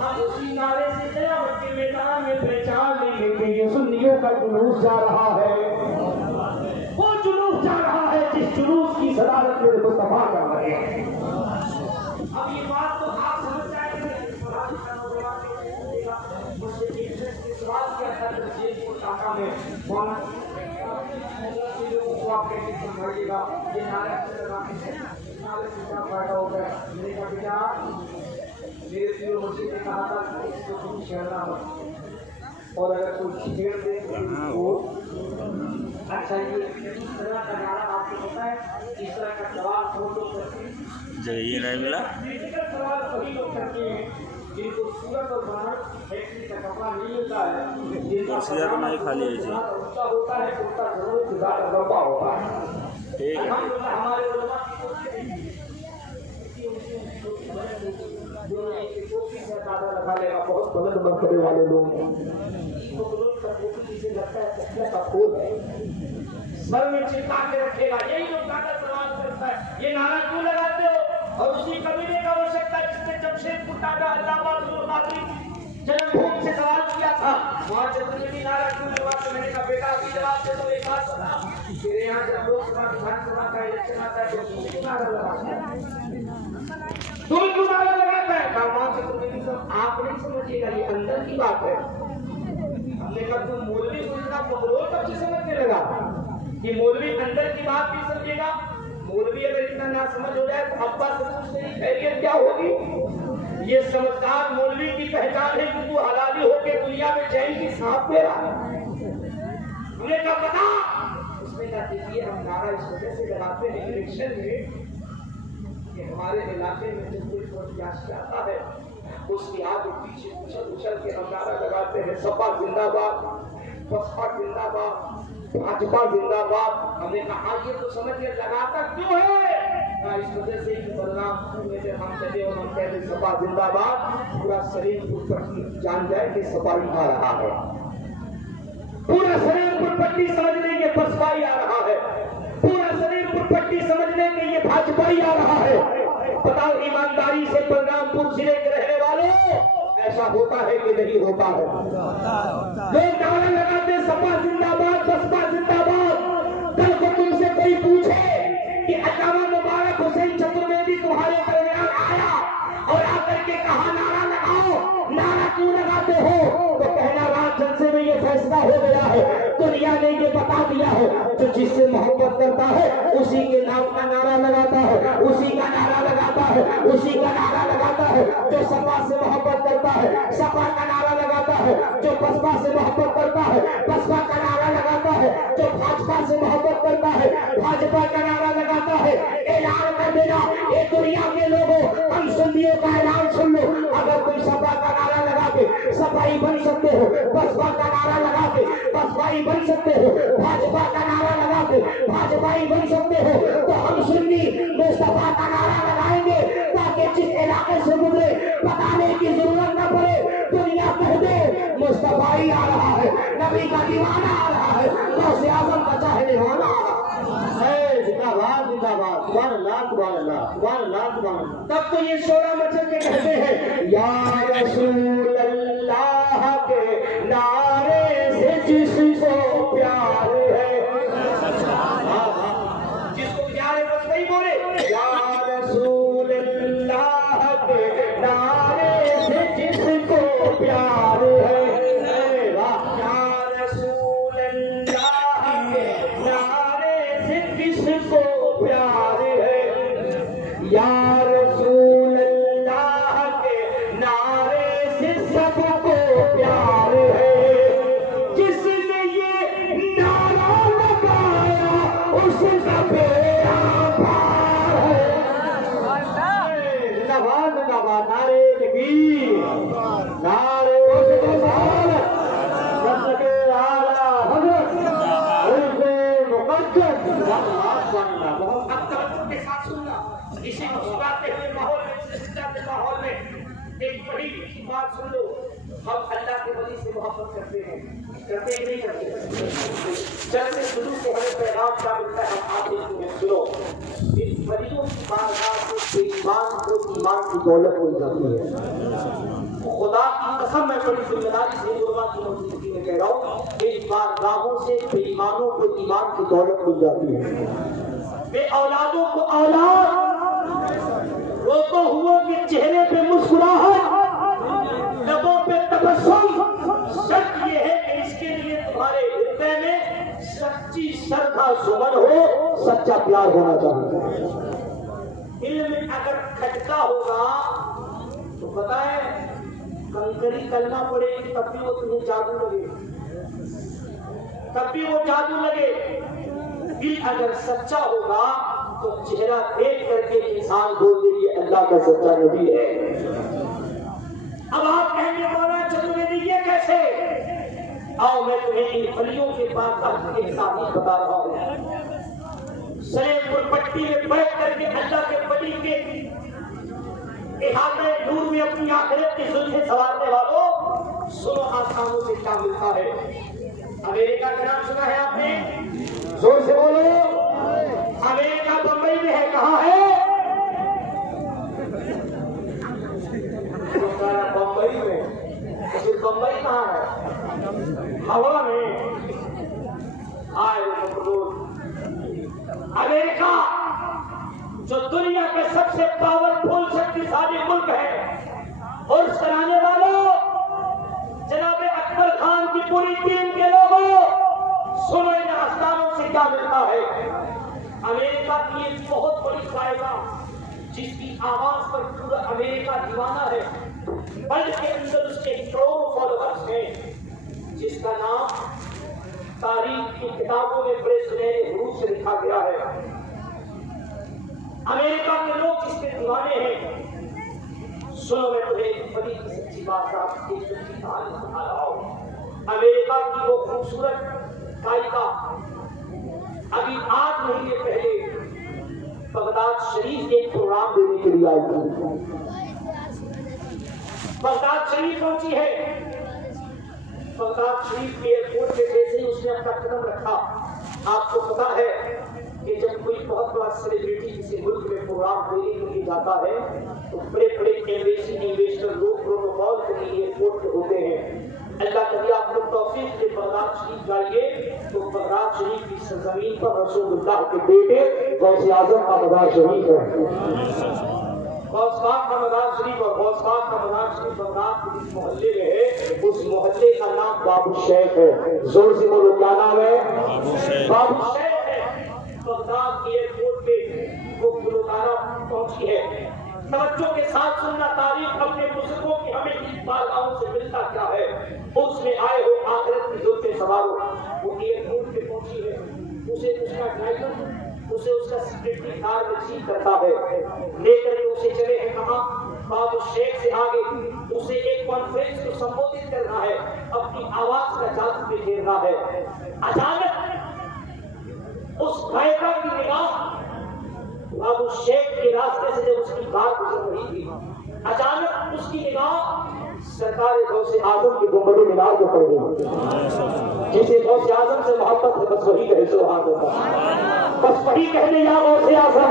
हम उसी नारे से क़यामत के मैदान में पहचान लेंगे कि ये सुन्नियों का जुलूस जा रहा है, वो जुलूस जा रहा है जिस जुलूस की सदारत मेरे मुस्तफा कर रहे हैं। अब ये बात तो आप समझ जाएंगे। मुझसे एक सवाल किया था जेल को टाका में लोगों को आप कैसे समझाइएगा, ये नारे से लगाने से नारे से क्या फायदा होगा? मैंने कहा बेटा, मेरे पीर मुर्शिद ने कहा था कि इसको तुम छेड़ना मत, और अगर कोई छेड़ दे तो अच्छा ये इस तरह का नारा आपको पता है, इस तरह का सवाल फोटो करके ये नहीं मिला सवाल वही लोग करते हैं जिनको सूरत और बनारस फैक्ट्री का कपड़ा नहीं मिलता है, उसका होता है कुर्ता जरूर खुदा का लंबा होता है। हमारे उलमा की टोपी से दादा लगा लेगा, बहुत बुलंद मर्तबे वाले लोग हैं, लगता है का फूल है, सर में चिपका के रखेगा, यही लोग ज्यादा सवाल करता है ये नारा क्यों लगाते हो? और उसी कबीले का हो सकता है जिसने जमशेदपुर टाटा अल्लाहाबाद जन्मभूमि से सवाल किया था, वहाँ चतुर्वेदी नारा क्यों लगाते? मैंने कहा बेटा अभी जवाब दे दो, एक बात बता, मेरे यहाँ जब लोकसभा विधानसभा का इलेक्शन आता है तो क्यों नारा लगाते हैं? तुम क्यों नारा लगाते हैं? वहाँ चतुर्वेदी सब आप नहीं समझिएगा, ये अंदर की बात है। हमने कहा तुम मौलवी सुनना पकड़ो तब से समझने लगा कि मौलवी अंदर की बात भी समझेगा। मौलवी अगर इतना ना समझ हो जाए तो अब्बा से पूछने की खैरियत क्या होगी? ये समझदार मौलवी की पहचान है कि तू हलाली होके दुनिया में चैन की सांस ले रहा है। हमने कहा पता, उसने कहा देखिए हम नारा इस वजह से लगाते हैं इलेक्शन में कि हमारे इलाके में जो कोई प्रत्याशी आता है उसके आगे पीछे उछल के हम नारा लगाते हैं, सपा जिंदाबाद, बसपा जिंदाबाद, भाजपा जिंदाबाद। हमने कहा ये तो समझिए लगाता क्यों है, इस वजह से कि बलरामपुर में जब हम चले और हम कहते सपा जिंदाबाद, पूरा शरीर पट्टी जान जाए कि सपा ही आ रहा है, पूरा शरीर पट्टी समझने के बसपाई आ रहा है, पूरा शरीर पट्टी समझने के ये भाजपा ही आ रहा है। बताओ ईमानदारी से बलरामपुर जिले के रहने वालों, ऐसा होता है कि नहीं होता है? लोग नारा लगाते सपा जिंदाबाद, बसपा जिंदाबाद। कल को तुमसे कोई पूछे कि अल्लामा मुबारक हुसैन चतुर्वेदी तुम्हारे दरमियान आया और आकर के कहा नारा लगाओ, नारा क्यों लगाते हो, तो कहना रात जलसे में ये फैसला हो गया है, दुनिया ने ये बता दिया है, जो जिससे मोहब्बत करता है उसी के नाम का नारा लगाता है, उसी का नारा लगाता है, उसी का नारा लगाता है। जो सपा से मोहब्बत करता है सपा का नारा लगाता है, जो बसपा से मोहब्बत करता है बसपा का नारा लगाता है, जो भाजपा से मोहब्बत करता है भाजपा का नारा लगाता है। ऐलान कर देना ये दुनिया के लोगों, हम सुन्नियों का ऐलान सुन लो, अगर कोई सपा का नारा लगा के सपाई बन सकते हो, बसपा का नारा लगा के बसपाई बन सकते हो, भाजपा का नारा लगा के भाजपाई बन सकते हो, तो हम सुन्नी मुस्तफा का नारा लगाएंगे, ताकि जिस इलाके से गुजरे बताने की जरूरत न पड़े, दुनिया कह दे मुस्तफा ही आ रहा है, नबी का दीवाना आ रहा है, गौसे आजम का चाहने वाला आ रहा है। जिंदाबाद जिंदाबाद, सुभान अल्लाह सुभान अल्लाह सुभान अल्लाह सुभान अल्लाह। तब तो ये शोरा मचल के कहते हैं या रसूल अल्लाह के नारे से जिसको प्यार है, जिसको प्यार है बस वही बोले या रसूल अल्लाह के नारे से जिसको प्यार है, या रसूल अल्लाह के नारे से किसको प्यार है, या रसूल अल्लाह के नारे से सबको प्यार है, जिसने ये नारा लगाया उसका बेड़ा पार है। जिंदाबाद जिंदाबाद, नारे तकबीर, नारे तकबीर, मसके आला हज़रत उर्दे मुक़द्दस, बहुत तवज्जो के साथ सुनना। इसी मुस्कुराते हुए माहौल में, सिलसिला के माहौल में एक बड़ी लिखी बात सुन लो। हम अल्लाह के वली से मोहब्बत करते हैं, करते ही नहीं करते, जैसे शुरू से हमें पैगाम क्या मिलता है हम आपसे सुनो। इस वलियों की बारगाह से बेईमान को ईमान की दौलत मिल जाती है। खुदा की कसम मैं बड़ी जिम्मेदारी से गुरुआ की मौजूदगी में कह रहा हूँ, इन बारगाहों से बेईमानों को ईमान की दौलत मिल जाती है। वे औलादों को औलाद, रोतो हुओं के चेहरे पे मुस्कुराहट, लबों पे तबस्सुम, शर्त ये है कि इसके लिए तुम्हारे हृदय में सच्ची श्रद्धा सुमन हो, सच्चा प्यार होना चाहिए। इल्म अगर खटका होगा तो पता है कंकरी कलमा पड़ेगी तब भी वो तुम्हें जादू लगे, तब भी वो जादू लगे। दिल अगर सच्चा होगा तो चेहरा देख करके इंसान बोल दे ये अल्लाह का सच्चा नबी है। अब आप कहेंगे मौलाना चतुर्वेदी ये कैसे? आओ मैं तुम्हें इन फलियों के बाद एक तारीफ बता रहा हूँ। सलेमपुर पट्टी में बैठ करके अल्लाह के वली के इहाते नूर में अपनी आखिरत की जुल्फें संवारने वालों, सुनो आसानों से क्या मिलता है। अमेरिका का नाम सुना है आपने? जोर से बोलो। अमेरिका बंबई में है, कहाँ है? बंबई में। तो बंबई कहाँ है? हवा में। आए अमेरिका जो दुनिया के सबसे पावरफुल शक्तिशाली मुल्क है, और कराने वालों जनाब अकबर खान की पूरी टीम के लोगों, सुनो इन आस्थानों से क्या मिलता है। अमेरिका की एक बहुत बड़ी कायदा जिसकी आवाज पर पूरा अमेरिका दीवाना है, वर्ल्ड के अंदर उसके करोड़ों फॉलोअर्स हैं, जिसका नाम तारीख की किताबों में बड़े सुनहरे रूप से लिखा गया है। अमेरिका के लोग जिसके दीवाने हैं, सुनो मैं तुम्हें एक बड़ी सच्ची बात का एक सच्ची कहानी सुना रहा हूं। अमेरिका की वो खूबसूरत गायिका अभी 8 महीने पहले बगदाद शरीफ के प्रोग्राम देने के लिए आई थी। बगदाद शरीफ पहुंची है। बगदाद शरीफ के एयरपोर्ट पे जैसे ही उसने अपना कदम रखा, आपको पता है कि जब कोई बहुत बड़ा सेलिब्रिटी किसी मुल्क में प्रोग्राम देने के लिए जाता है तो बड़े बड़े इन्वेस्टर लोग प्रोटोकॉल के लिए एयरपोर्ट पे होते हैं। अल्लाह कभी आपको तौफीक दे बगदाद शरीफ जाइए तो बगदाद शरीफ की सरजमीन पर रसूलुल्लाह के बेटे गौसे आजम का मज़ार शरीफ है। गौस पाक का मज़ार शरीफ और गौस पाक का मज़ार शरीफ बगदाद के जिस मोहल्ले में है, उस मोहल्ले का नाम बाबू शेख है। जोर से बोलो, क्या नाम है? बाबू शेख है। बगदाद के एयरपोर्ट पे वो गुलकारा पहुंची है। तवज्जो के साथ सुनना, तारीफ अपने बुजुर्गों की हमें इस बारगाहों से मिलता क्या है। उसमें आए हो आखिरत की जुल्फे सवारो। वो एयरपोर्ट पे पहुंची है। उसे उसका ड्राइवर उसे उसका सिक्योरिटी कार में रिसीव करता है, लेकर के उसे चले हैं कहाँ? बाबू शेख से आगे उसे एक कॉन्फ्रेंस को संबोधित करना है, अपनी आवाज का जादू बिखेरना है। अचानक उस गायिका की निगाह बाबू शेख के रास्ते से जब उसकी कार गुजर रही थी, अचानक उसकी निगाह सरकार गौसे आजम की गुंबद मीनार को पड़ गई। जिसे गौसे आजम से मोहब्बत है बस वही कहे सुभान अल्लाह, बस वही कहने या गौसे आजम।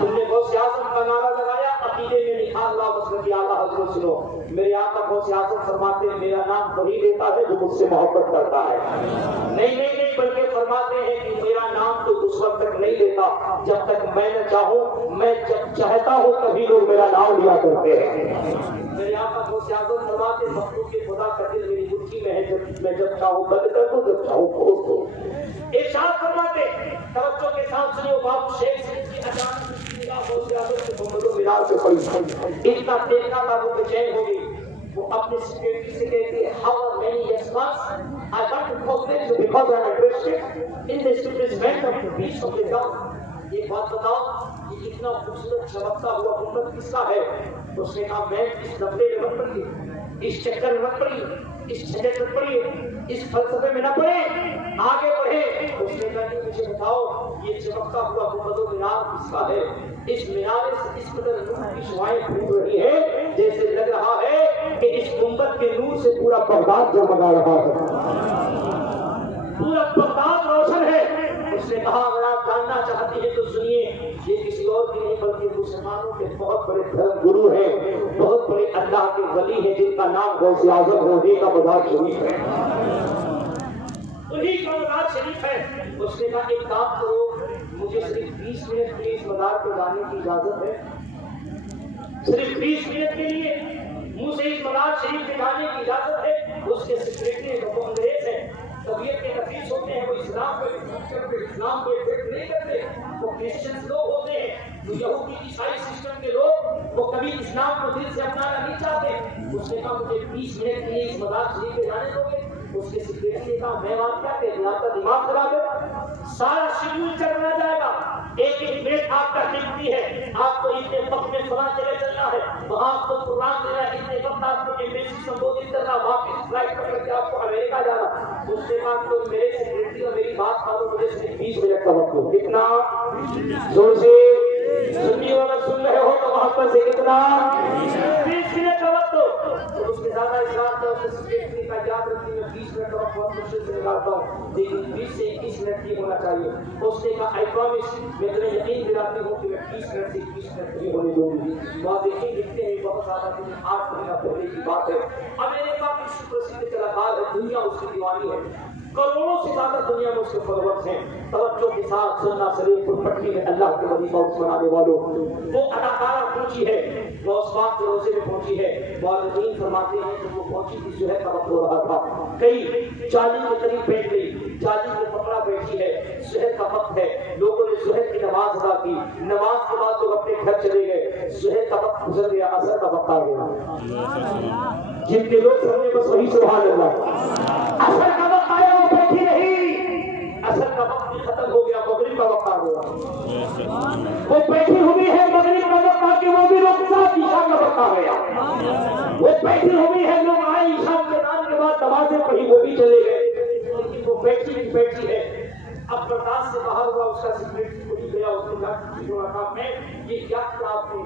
तुमने गौसे आजम का नारा लगाया, अकीदे में निखार ला मसलकी आला हजरत सुनो। मेरे आका गौसे आजम फरमाते हैं मेरा नाम वही लेता है जो मुझसे मोहब्बत करता है। नहीं नहीं नहीं, बल्कि फरमाते हैं कि मेरा नाम तो उस वक्त तक नहीं लेता जब तक मैं न चाहूं, मैं जब चाहता हूं तभी लोग मेरा नाम लिया करते हैं। मेरे आका गौसे आजम फरमाते मखलूक के खुदा का दिल मेरी मुट्ठी में है, जब मैं जब चाहूं बंद कर दूं, जब चाहूं खोल दूं। इरशाद फरमाते तवज्जो के साथ सुनियो, बाबू शेख की अचानक निगाह गौसे आजम के गुंबद मीनार पे पड़ी। इतना देखना था वो बेचैन हो गई। वो अपने सेक्रेटरी से कहती है, how many years pass I want to talk them because I am interested in the statement of the peace of the god. एक बात बताओ, ये कितना खूबसूरत चमकता हुआ गुंबद किसका है? उसने कहा मैं इस डब्बे में मत पड़ी, इस चक्कर में मत पड़ी, इस झंझट में पड़ी, इस फलसफे में न पड़े, आगे बढ़े। उसने कहा कि मुझे बताओ ये चमकता हुआ गुंबद मीनार किसका है? इस मीनार से इस कदर नूर की शुआएं फूट रही है जैसे लग रहा है कि इस गुंबद के नूर से पूरा बगदाद जगमगा रहा है, पूरा बगदाद रोशन है। उसने कहा अगर आप जानना चाहते हैं तो सुनिए, ये किसी और की नहीं बल्कि मुसलमानों के बहुत बड़े धर्म गुरु हैं, बहुत बड़े अल्लाह के वली हैं जिनका नाम गौसे आजम है, उन्हीं का मज़ार शरीफ है, उन्हीं का मज़ार शरीफ है। उसने कहा एक काम करो, मुझे सिर्फ 20 मिनट के लिए इस मज़ार पे जाने की इजाजत है, सिर्फ 20 मिनट के लिए मुझे इस मज़ार शरीफ पे जाने की इजाजत है। उसके सेक्रेटरी वो अंग्रेज है, तबीयत के नफीस होते हैं, वो इस्लाम को एक्सेप्ट नहीं करते, वो क्रिश्चियन लोग होते हैं, वो यहूदी ईसाई सिस्टम के लोग, वो कभी इस्लाम को दिल से अपनाना नहीं चाहते। उसने कहा मुझे 20 मिनट के लिए इस मज़ार शरीफ पे जाने दोगे? उसके सेक्रेटरी ने कहा मैं बात क्या कहती हूं, आपका दिमाग खराब है, सारा शेड्यूल चलना जाएगा, एक एक मिनट आपका कीमती है, आपको इतने वक्त में फलां जगह चलना है, वहां आपको प्रोग्राम देना है, इतने वक्त आपको एम्बेसी संबोधित करना, वापस फ्लाइट पकड़ के आपको अमेरिका जाना। उसके बाद तो मेरे सेक्रेटरी और मेरी बात मानो, मुझे सिर्फ 20 मिनट का वक्त हो। कितना जोर से सुनिए, अगर सुन रहे हो तो वहां पर से कितना 20 मिनट का वक्त हो। तो उसके ज्यादा इस्लाम का उसके सेक्रेटरी का याद रखती मैं 20 मिनट का वक्त बहुत मुश्किल से निकालता हूँ, लेकिन 20 से 21 मिनट ही होना चाहिए। उसने कहा आई प्रॉमिस, मैं तुम्हें यकीन दिलाती हूँ कि मैं 20 मिनट से 21 मिनट ही होने दूंगी। वहाँ देखिए लिखते हैं बहुत ज्यादा 8 महीना पहले की बात है। अमेरिका की सुप्रसिद्ध कलाकार है, दुनिया उसकी दीवानी है, करोड़ों से ज्यादा दुनिया में उसके फॉलोअर्स हैं। तवज्जो के साथ सुनना, शरीफपुर पट्टी में अल्लाह के वली मौत मनाने वालों, वो अदाकारा पहुंची है, गौस पाक के रोजे में पहुंची है। मौलवीन फरमाते हैं कि वो पहुंची थी, ज़ुहर का वक्त हो रहा था, कई जाली के करीब बैठ गई, जाली को पकड़ा बैठी है, ज़ुहर का वक्त है, लोगों ने ज़ुहर की नमाज अदा की, नमाज के बाद लोग अपने घर चले गए, ज़ुहर का वक्त गुजर गया, असर का वक्त आ गया। जितने लोग समझे बस वही सुभान अल्लाह। असर का वक्त आया, वो बैठी नहीं, असर का वक्त भी खत्म हो गया, मगरिब का वक्त आ गया, वो बैठी हुई है, मगरिब का वक्त आके वो भी लोग साथ ईशा का वक्त आ गया, वो बैठी हुई है, लोग आए ईशा के नाम के बाद नमाज़ें पढ़ी, वो भी चले गए, लेकिन वो बैठी है। अब बर्दाश्त से बाहर हुआ, उसका सिगरेट खुली गया, उसने कहा मैं ये क्या किया आपने?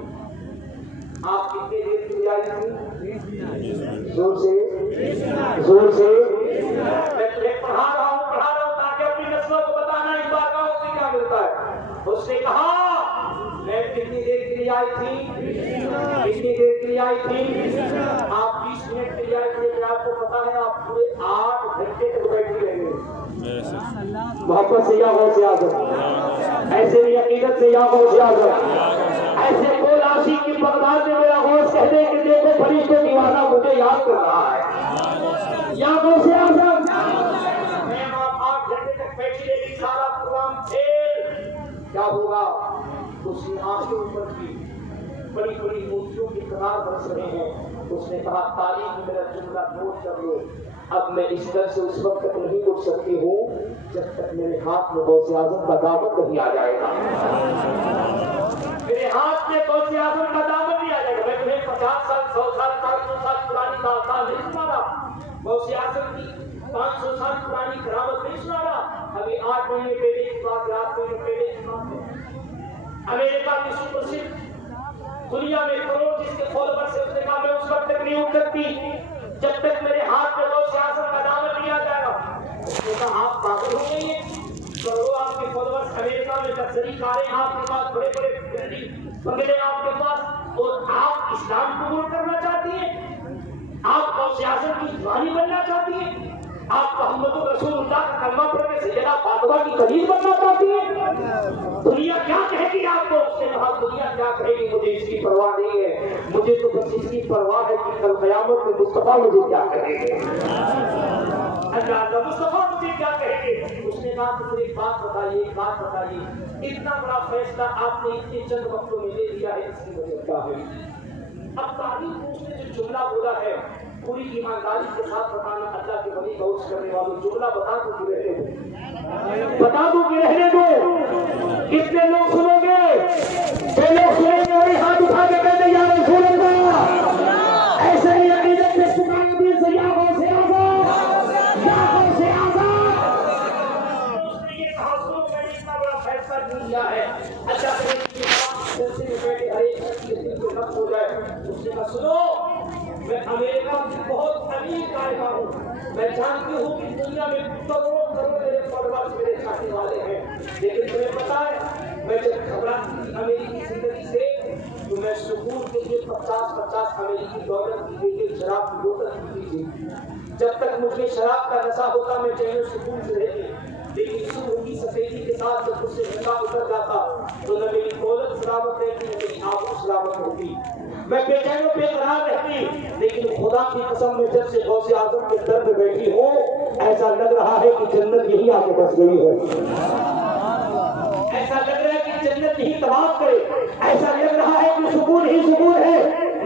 आप कितने देर के लिए आई थी? जोर से मैं तुम्हें पढ़ा रहा हूँ ताकि अपनी नस्लों को बताना इस बात का उससे क्या मिलता है। उसने कहा मैं कितनी देर के लिए आई थी? कितनी देर के लिए आई थी? आप 20 मिनट के लिए आई थी। आपको पता है आप पूरे 8 घंटे तक बैठी रहेंगे। मोहब्बत से या गौसे आज़म, ऐसे भी अकीदत से या गौसे आज़म, ऐसे बोल आशी की बगदाद में मेरा गौस कह दे कि देखो फरिश्तों दीवाना मुझे याद कर रहा है। या गौसे आज़म, मैं आप 8 घंटे तक बैठी रहेगी, सारा प्रोग्राम फेल। क्या होगा? उसकी आंखों ऊपर की बड़ी बड़ी मूर्तियों की कतार बरस रहे हैं। उसने कहा तारीख मेरा जुमला नोट कर लो, अब मैं इस दर से उस वक्त तक नहीं उठ सकती हूँ जब तक मेरे हाथ में गौसे आज़म का दामन नहीं आ जाएगा। मेरे हाथ में गौसे आज़म का दामन नहीं आ जाएगा। मैं तुम्हें 50 साल 100 साल 500 साल पुरानी दास्तान नहीं सुना रहा, गौसे आज़म की 500 साल पुरानी करामत नहीं सुना रहा। अभी 8 महीने पहले की बात है, 8 महीने पहले की बात है। अमेरिका की सुप्रसिद्ध दुनिया में करोड़ जिसके फॉलोअर्स है, उसने कहा मैं उस वक्त तक नहीं उठ सकती जब तक मेरे हाथ में गौसे आज़म का दामन नहीं आ जाएगा। उसने कहा आप पागल हो गई हैं, करोड़ों आपके फॉलोअर्स अमेरिका में लग्जरी कारें आपके पास, बड़े बड़े बिल्डिंग बंगले आपके पास, और आप इस्लाम कबूल करना चाहती हैं? आप गौसे आज़म की दीवानी बनना चाहती हैं? आप मोहम्मद रसूलुल्लाह का कलमा पढ़ के सैयदा फातिमा की कलील बनना चाहती हैं? दुनिया क्या कहेगी आपको? उसने कहा दुनिया क्या कहेगी मुझे इसकी परवाह नहीं है, मुझे तो बस इसकी परवाह है कि कल क़यामत में मुस्तफा मुझे क्या कहेंगे, अल्लाह का मुस्तफा मुझे क्या कहेंगे। उसने कहा कि मुझे एक बात बताइए, इतना बड़ा फैसला आपने इतने चंद वक्तों में ले लिया है, इसकी वजह क्या है? अब तारीख में उसने जो जुमला बोला है पूरी ईमानदारी के साथ बताना, अल्लाह के वली गौस करने वालों, जुमला बता दो कि रहने दो, बता दो कि रहने दो। कितने लोग सुनोगे? जो लोग सुनेंगे वही हाथ उठा के कहते या रसूल अल्लाह, ऐसे ही अकीदत में पुकारो दिल से या गौसे आज़म, या गौसे आज़म। उसने ये कहा सुनो, मैंने इतना बड़ा फैसला लिया है, अल्लाह के वली की जलसे में बैठे हर एक शख्स के दिल को नफ्स हो जाए। उसने कहा सुनो, मैं अमेरिका की बहुत अमीर कायदा हूँ, मैं जानती हूँ कि दुनिया में करोड़ों करोड़ मेरे फॉलोअर्स मेरे चाहने वाले हैं, लेकिन तुम्हें पता है मैं जब घबराती थी अमेरिकी जिंदगी से तो मैं सुकून के लिए 50-50 अमेरिकी डॉलर की एक शराब की बोतल पीती थी। जब तक मुझे शराब का नशा होता मैं चैन सुकून से रहती, लेकिन सुबह की सफेदी के साथ जब उससे नशा उतर जाता तो न मेरी दौलत सलामत रहती न मेरी आबरू सलामत होती, मैं बेचैन बेकरार रहती। लेकिन खुदा की कसम में जब से गौसे आज़म के दर पे बैठी हूँ ऐसा लग रहा है कि जन्नत यही आके बस गई है, ऐसा लग रहा है कि जन्नत यही तवाफ करे, ऐसा लग रहा है कि सुकून ही सुकून है।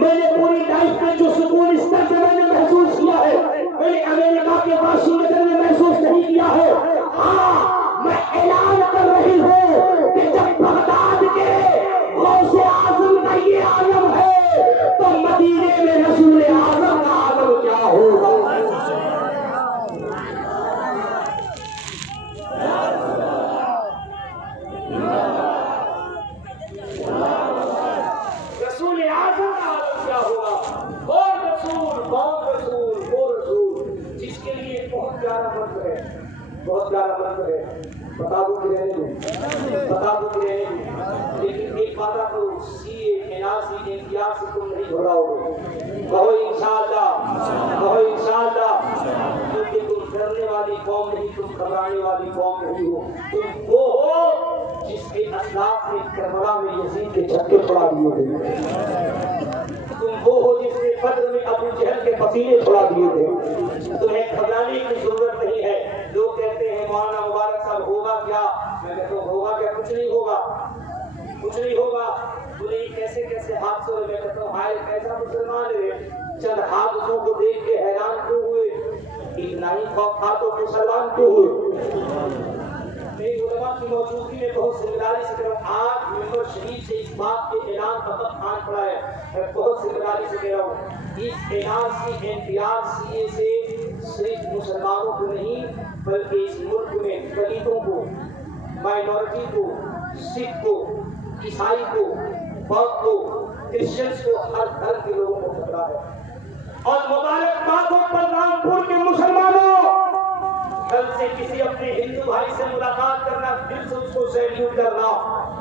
मैंने पूरी लाइफ में जो सुकून इस तरह से मैंने महसूस किया है मैंने अमेरिका के वाशिंगटन में महसूस नहीं किया है। हाँ, मैं ऐलान कर रही हूँ कि जब बगदाद के गौसे आज़म का ये आलम है तो मदीने में रसूल आज़म का आलम क्या होगा? रसूल आज़म का आलम क्या होगा? वो रसूल जिसके लिए बहुत प्यारा मंत्र है, बहुत प्यारा मंत्र है, बता दो कि रहने दो, बता दो कि रहने दो। लेकिन एक बात करो, सीए एनआरसी इम्तियाज से तुम नहीं घबराओगे, कहो इंशाअल्लाह, कहो इंशाअल्लाह, क्योंकि तुम डरने वाली कौम नहीं, तुम घबराने वाली कौम नहीं हो। तुम वो हो जिसके असलाफ ने करबला में यजीद के झटके छुड़ा दिए थे, तुम वो हो जिसने बद्र में अबू जहल के पसीने छुड़ा दिए थे। तुम्हें घबराने की जरूरत नहीं है। लोग कहते हैं मौलाना मुबारक साहब होगा क्या? मैं कहता हूँ होगा क्या? कुछ नहीं होगा, कुछ नहीं होगा। बोले कैसे कैसे हादसे हुए? मैं कहता हूँ हाय कैसा मुसलमान है, चंद हादसों को देख के हैरान क्यों हुए? इतना ही खौफ था तो मुसलमान क्यों हुए? मेरी उलमा की मौजूदगी में बहुत जिम्मेदारी से आज मेंबर शरीफ से इस बात के ऐलान का वक्त आन पड़ा है, मैं बहुत जिम्मेदारी से कह रहा हूँ। इस एनआरसी एनपीआर से सिर्फ मुसलमानों को नहीं बल्कि इस मुल्क में दलितों को, माइनॉरिटी को, सिख को, ईसाई को, बौद्ध को, क्रिश्चियंस को, हर धर्म के लोगों को खतरा है। और मुबारकबाद हो बलरामपुर के मुसलमानों, कल से किसी अपने हिंदू भाई से मुलाकात करना, दिल से उसको सैल्यूट करना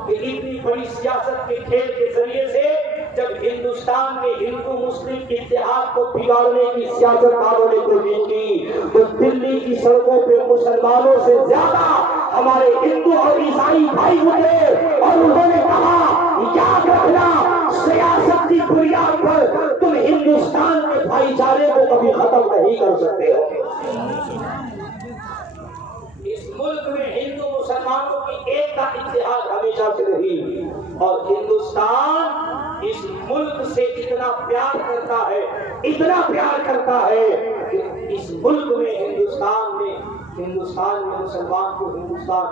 कि इतनी बड़ी सियासत के खेल के जरिए से जब हिंदुस्तान के हिंदू मुस्लिम इत्तेहाद को बिगाड़ने की सियासतदानों ने कोशिश की, तो दिल्ली की सड़कों पे मुसलमानों से ज्यादा हमारे हिंदू और ईसाई भाई उठे और उन्होंने कहा, याद रखना सियासत की बुनियाद पर तुम हिंदुस्तान के भाईचारे को कभी खत्म नहीं कर सकते हो। इस मुल्क में हिंदू मुसलमानों की एकता इत्तेहाद हमेशा से रही और हिंदुस्तान इस मुल्क से इतना प्यार करता है, इतना प्यार करता है कि इस मुल्क में हिंदुस्तान में मुसलमान को हिंदुस्तान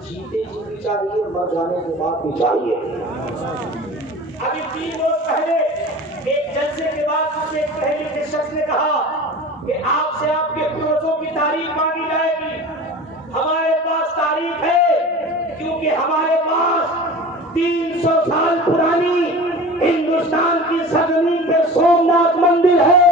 जीते जी भी चाहिए, मर जाने के बाद भी चाहिए। अभी 3 रोज पहले एक जलसे के बाद मुझसे एक पहले के शख्स ने कहा कि आपसे आपके पूर्वजों की तारीख मांगी जाएगी। हमारे पास तारीख है, क्योंकि हमारे पास 300 साल पुरानी हिंदुस्तान की सरजमीन पे सोमनाथ मंदिर है।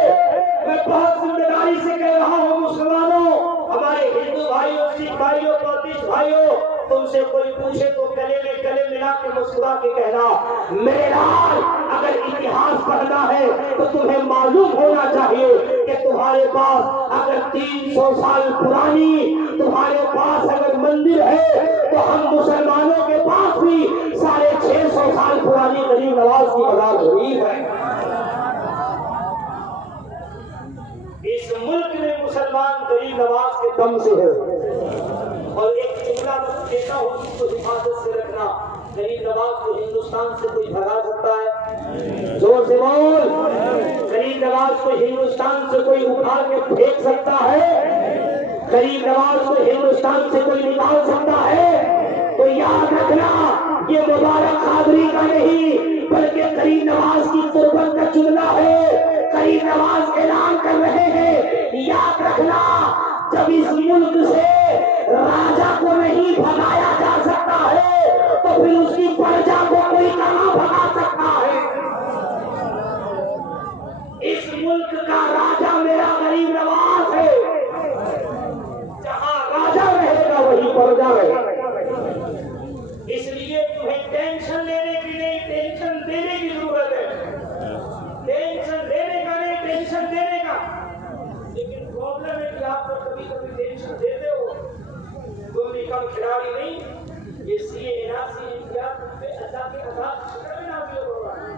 मैं बहुत जिम्मेदारी से कह रहा हूँ मुसलमानों, हमारे हिंदू भाइयों, सिख भाइयों, बौद्धिस्ट भाइयों, तुमसे कोई पूछे तो गले में गले मिला के मुस्कुरा के कहना, मेरे लाल अगर इतिहास पढ़ना है तो तुम्हें मालूम होना चाहिए कि तुम्हारे पास अगर 300 साल पुरानी तुम्हारे पास अगर मंदिर है तो हम मुसलमानों के पास भी 650 साल पुरानी गरीब नवाज की मजार शरीफ है। इस मुल्क में मुसलमान गरीब नवाज के दम से है। और एक जुमला कहता हूँ जिसको हिफाजत से रखना, गरीब नवाज को हिंदुस्तान से कोई भगा सकता है? जोर से बोल। गरीब नवाज को हिंदुस्तान से कोई उठा के फेंक सकता है? गरीब नवाज को हिंदुस्तान से कोई निकाल सकता है? तो याद रखना, ये मुबारक कादरी का नहीं बल्कि गरीब नवाज की तुरबत का जुमला है। गरीब नवाज ऐलान कर रहे हैं, याद रखना, जब इस मुल्क से राजा को नहीं भगाया जा सकता है तो फिर उसकी प्रजा को कोई कहां भगा सकता है? इस मुल्क का राजा मेरा गरीब नवाज है। जहां राजा रहेगा वही प्रजा रहेगा। इसलिए तुम्हें टेंशन लेने की नहीं, टेंशन देने की जरूरत है। टेंशन लेने का नहीं, टेंशन देने का। लेकिन प्रॉब्लम है कि आप तो कभी कभी टेंशन देते हो। तुम भी कम खिलाड़ी नहीं, ये सीए एनआरसी इंडिया पे अल्लाह के अज़ाब की शक्ल में नाज़िल हो रहा है।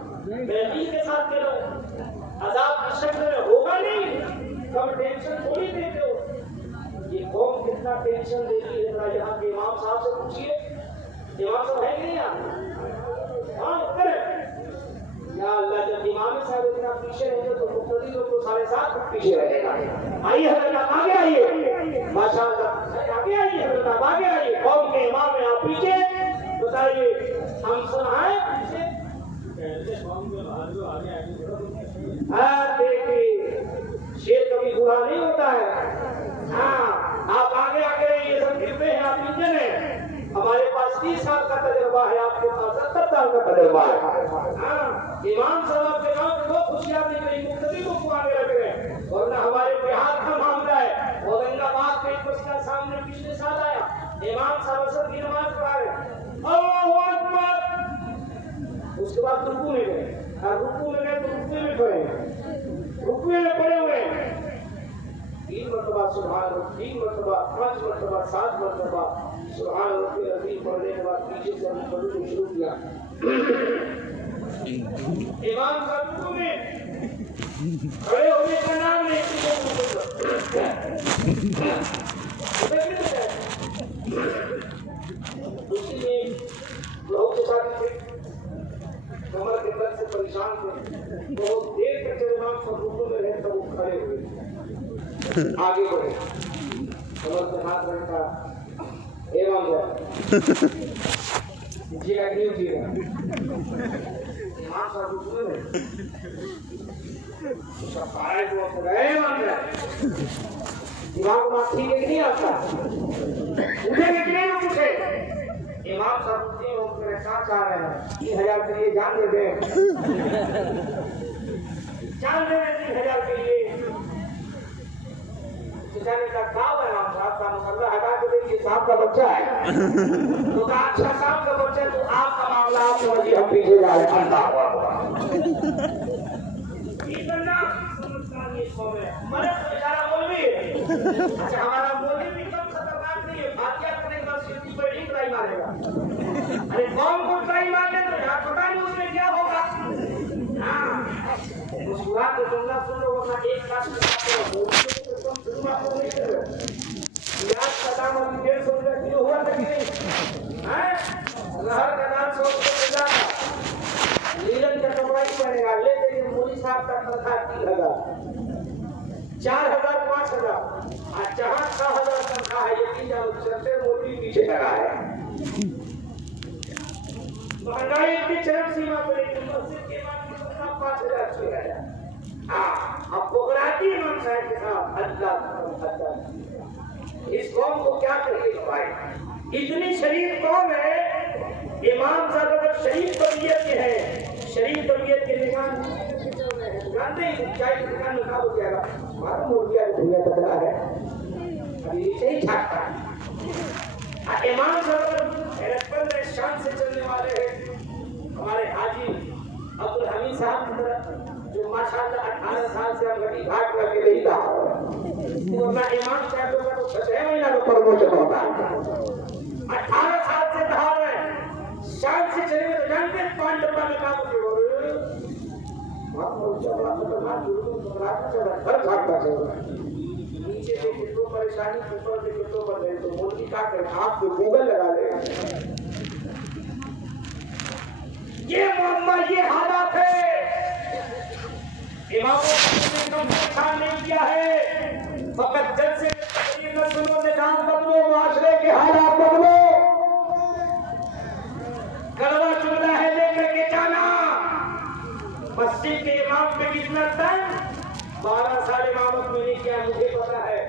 मैं नींद के साथ कह रहा हूँ, अज़ाब की शक्ल में होगा नहीं, कम टेंशन थोड़ी देते हो। ये कौम कितना टेंशन देती है, जरा यहाँ के इमाम साहब से पूछिए। इमाम साहब है कि नहीं यहाँ? हाँ, उत्तर है। या अल्लाह, जब इमाम साहब इतना पीछे रहेंगे तो मुक्तदी लोग तो 7.5 पीछे रहेगा। आइए हजरत, आगे आइए, माशाअल्लाह, आगे आइए हजरत, आगे आइए। कौम के इमाम में आप पीछे बताइए, हम सुनाए पीछे। देखिए, शेर कभी बुरा नहीं होता है। हाँ, आप आगे आगे रहिए, सब गिरते हैं, आप पीछे हैं। हमारे पास 30 साल का तजुर्बा है, आपके पास 70 साल का तजुर्बा है। हाँ, इमाम साहब आपके गाँव में बहुत खुशियार निकली, मुक्तदी को आगे रख रहे हैं। वरना हमारे बिहार का मामला है, औरंगाबाद में एक मसला सामने पिछले साल आया, इमाम साहब असर की नमाज पढ़ा रहे, अल्लाहू अकबर, उसके बाद रुकू में गए, और रुकू में गए तो रुकू में पड़े, रुकू में पड़े हुए 3 मरतबा सुभान अल्लाह, 3 मरतबा, 5 मरतबा, 7 मरतबा सुभान अल्लाह अज़ीम पढ़ने के बाद पीछे से हम पढ़ना शुरू किया। इमाम साहब ने खड़े होने का नाम नहीं, उसी में लोगों के साथ थे, कमर के दर्द से परेशान थे। बहुत देर तक जब इमाम साहब रुकू में रहे तब वो खड़े हुए, आगे बढ़े, कमर से हाथ रखा, एवं जीरा क्यों जीरा मां साहब रुकू में उसका पारा जो गए मान रहे दिमाग में ठीक है कि नहीं आता, मुझे कितने लोग पूछे इमाम साहब मेरे साथ आ रहे हैं, 3000 के लिए जान दे दें, जान दे दें 3000 के लिए। जाने का क्या है इमाम साहब का मसला हटा के देखिए, साहब का बच्चा है तो अच्छा साहब का बच्चा, तो आपका मामला आप समझिए, हम पीछे जा रहे हैं। अल्लाह इतना समझदार ये कौन है? मरे तो बेचारा मौलवी है। अच्छा हमारा मौलवी भी कम खतरनाक नहीं है, फातिहा करने के बाद सीधी पे ही ट्राई मारेगा। अरे कौन को ट्राई मारने तो यहाँ पता नहीं उसमें क्या होगा। हाँ मुस्कुरा के जुमला सुन लो, वरना एक साथ प्याज का दाम अभी 150 रुपया किलो हुआ था कि नहीं? लहर का दाम 100 रुपये मिला था। लीलन का कपड़ा ही बनेगा, लेकिन मोदी साहब का तनख्वाह 3000, 4000, 5000, और जहाँ 6000 तनख्वाह है, ये 3000 सबसे मोदी पीछे लगा है। महंगाई इतनी चरम सीमा पर है कि मस्जिद के बाद 5000 छू गया। अब बुकराती इमाम साहब के साथ अल्लाह इस कौम को क्या करके भाई, इतनी शरीफ कौम है। इमाम साहब अगर शरीफ तबीयत के हैं, शरीफ तबीयत के निगाह जानते हैं चाय की दुकान में क्या हो जाएगा, मालूम हो गया दुनिया बदला है, अभी नीचे ही छाटता है। इमाम साहब हैरतमंद शान से चलने वाले हैं हमारे हाजी अब्दुल हमीद साहब की तरह, जो माशाअल्लाह 18 साल से हम घटी घाट में अकेले ही रहा। तो अपना इमाम साहब का तो 6 महीना का प्रमोशन होता है। 18 साल से कहा है शान से चलेंगे तो जानते हैं 5 डब्बा में काम होते हो नीचे देखे तो परेशानी, ऊपर देखे तो बदले, तो मोदी क्या करें, आप तो गूगल लगा ले। ये मामला, ये हालात है। इमामों ने कम ख्याल नहीं किया है, फकत जज से न सुनो, निजाम बदलो, माशरे के हालात बदलो। कड़वा चूल्हा है लेकर के जाना। मस्जिद के इमाम पे कितना तंग, 12 साल इमामत में नहीं किया, मुझे पता है।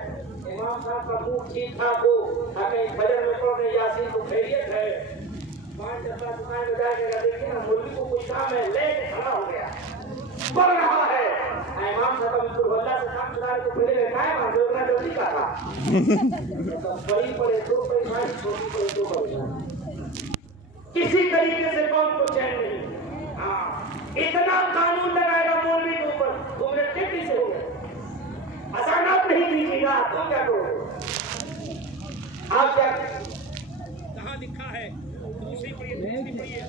इमाम साहब का मुंह ठीक ठाक हो, हमें फजर में पढ़ रहे यासीन को खैरियत है, 5 डब्बा दुकान में जाएगा, देखिए ना मुर्गी को कोई काम है, लेके खड़ा हो गया, बढ़ रहा है। इमाम साहब अल्लाह से काम चला रहे तो पहले काय मार दो, इतना जल्दी का था। बड़ी पड़े तो परेशानी, छोटी पड़े तो परेशानी, किसी तरीके से कौन को चैन नहीं। हाँ इतना कानून लगाएगा मौलवी के ऊपर, तुमने टिप्पी से हो गए, अचानक नहीं दीजिएगा, तुम क्या करोगे? आप क्या कहाँ लिखा है? दूसरी पढ़िए, दूसरी पढ़िए।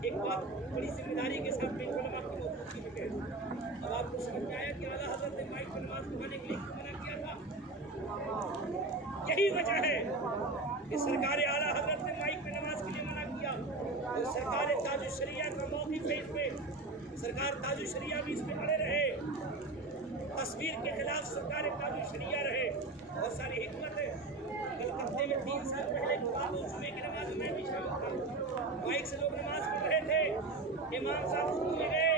एक बात बड़ी जिम्मेदारी के साथ अब आपको समझ में आया कि आला हज़रत ने माइक पर नमाज पढ़ाने के लिए मना किया था। यही वजह है कि सरकार आला हज़रत ने माइक पर नमाज के लिए मना किया। तो सरकार ताजुश शरिया का मौक़िफ़ है, इसमें सरकार ताजुश शरिया भी इस पे अड़े रहे, तस्वीर के खिलाफ सरकार ताजुश शरिया रहे। बहुत सारी हिकमत है। कल हफ्ते में 3 साल पहले जुमे की नमाज में भी शामिल था, माइक से लोग नमाज पढ़ रहे थे, इमाम साहब घूम गए,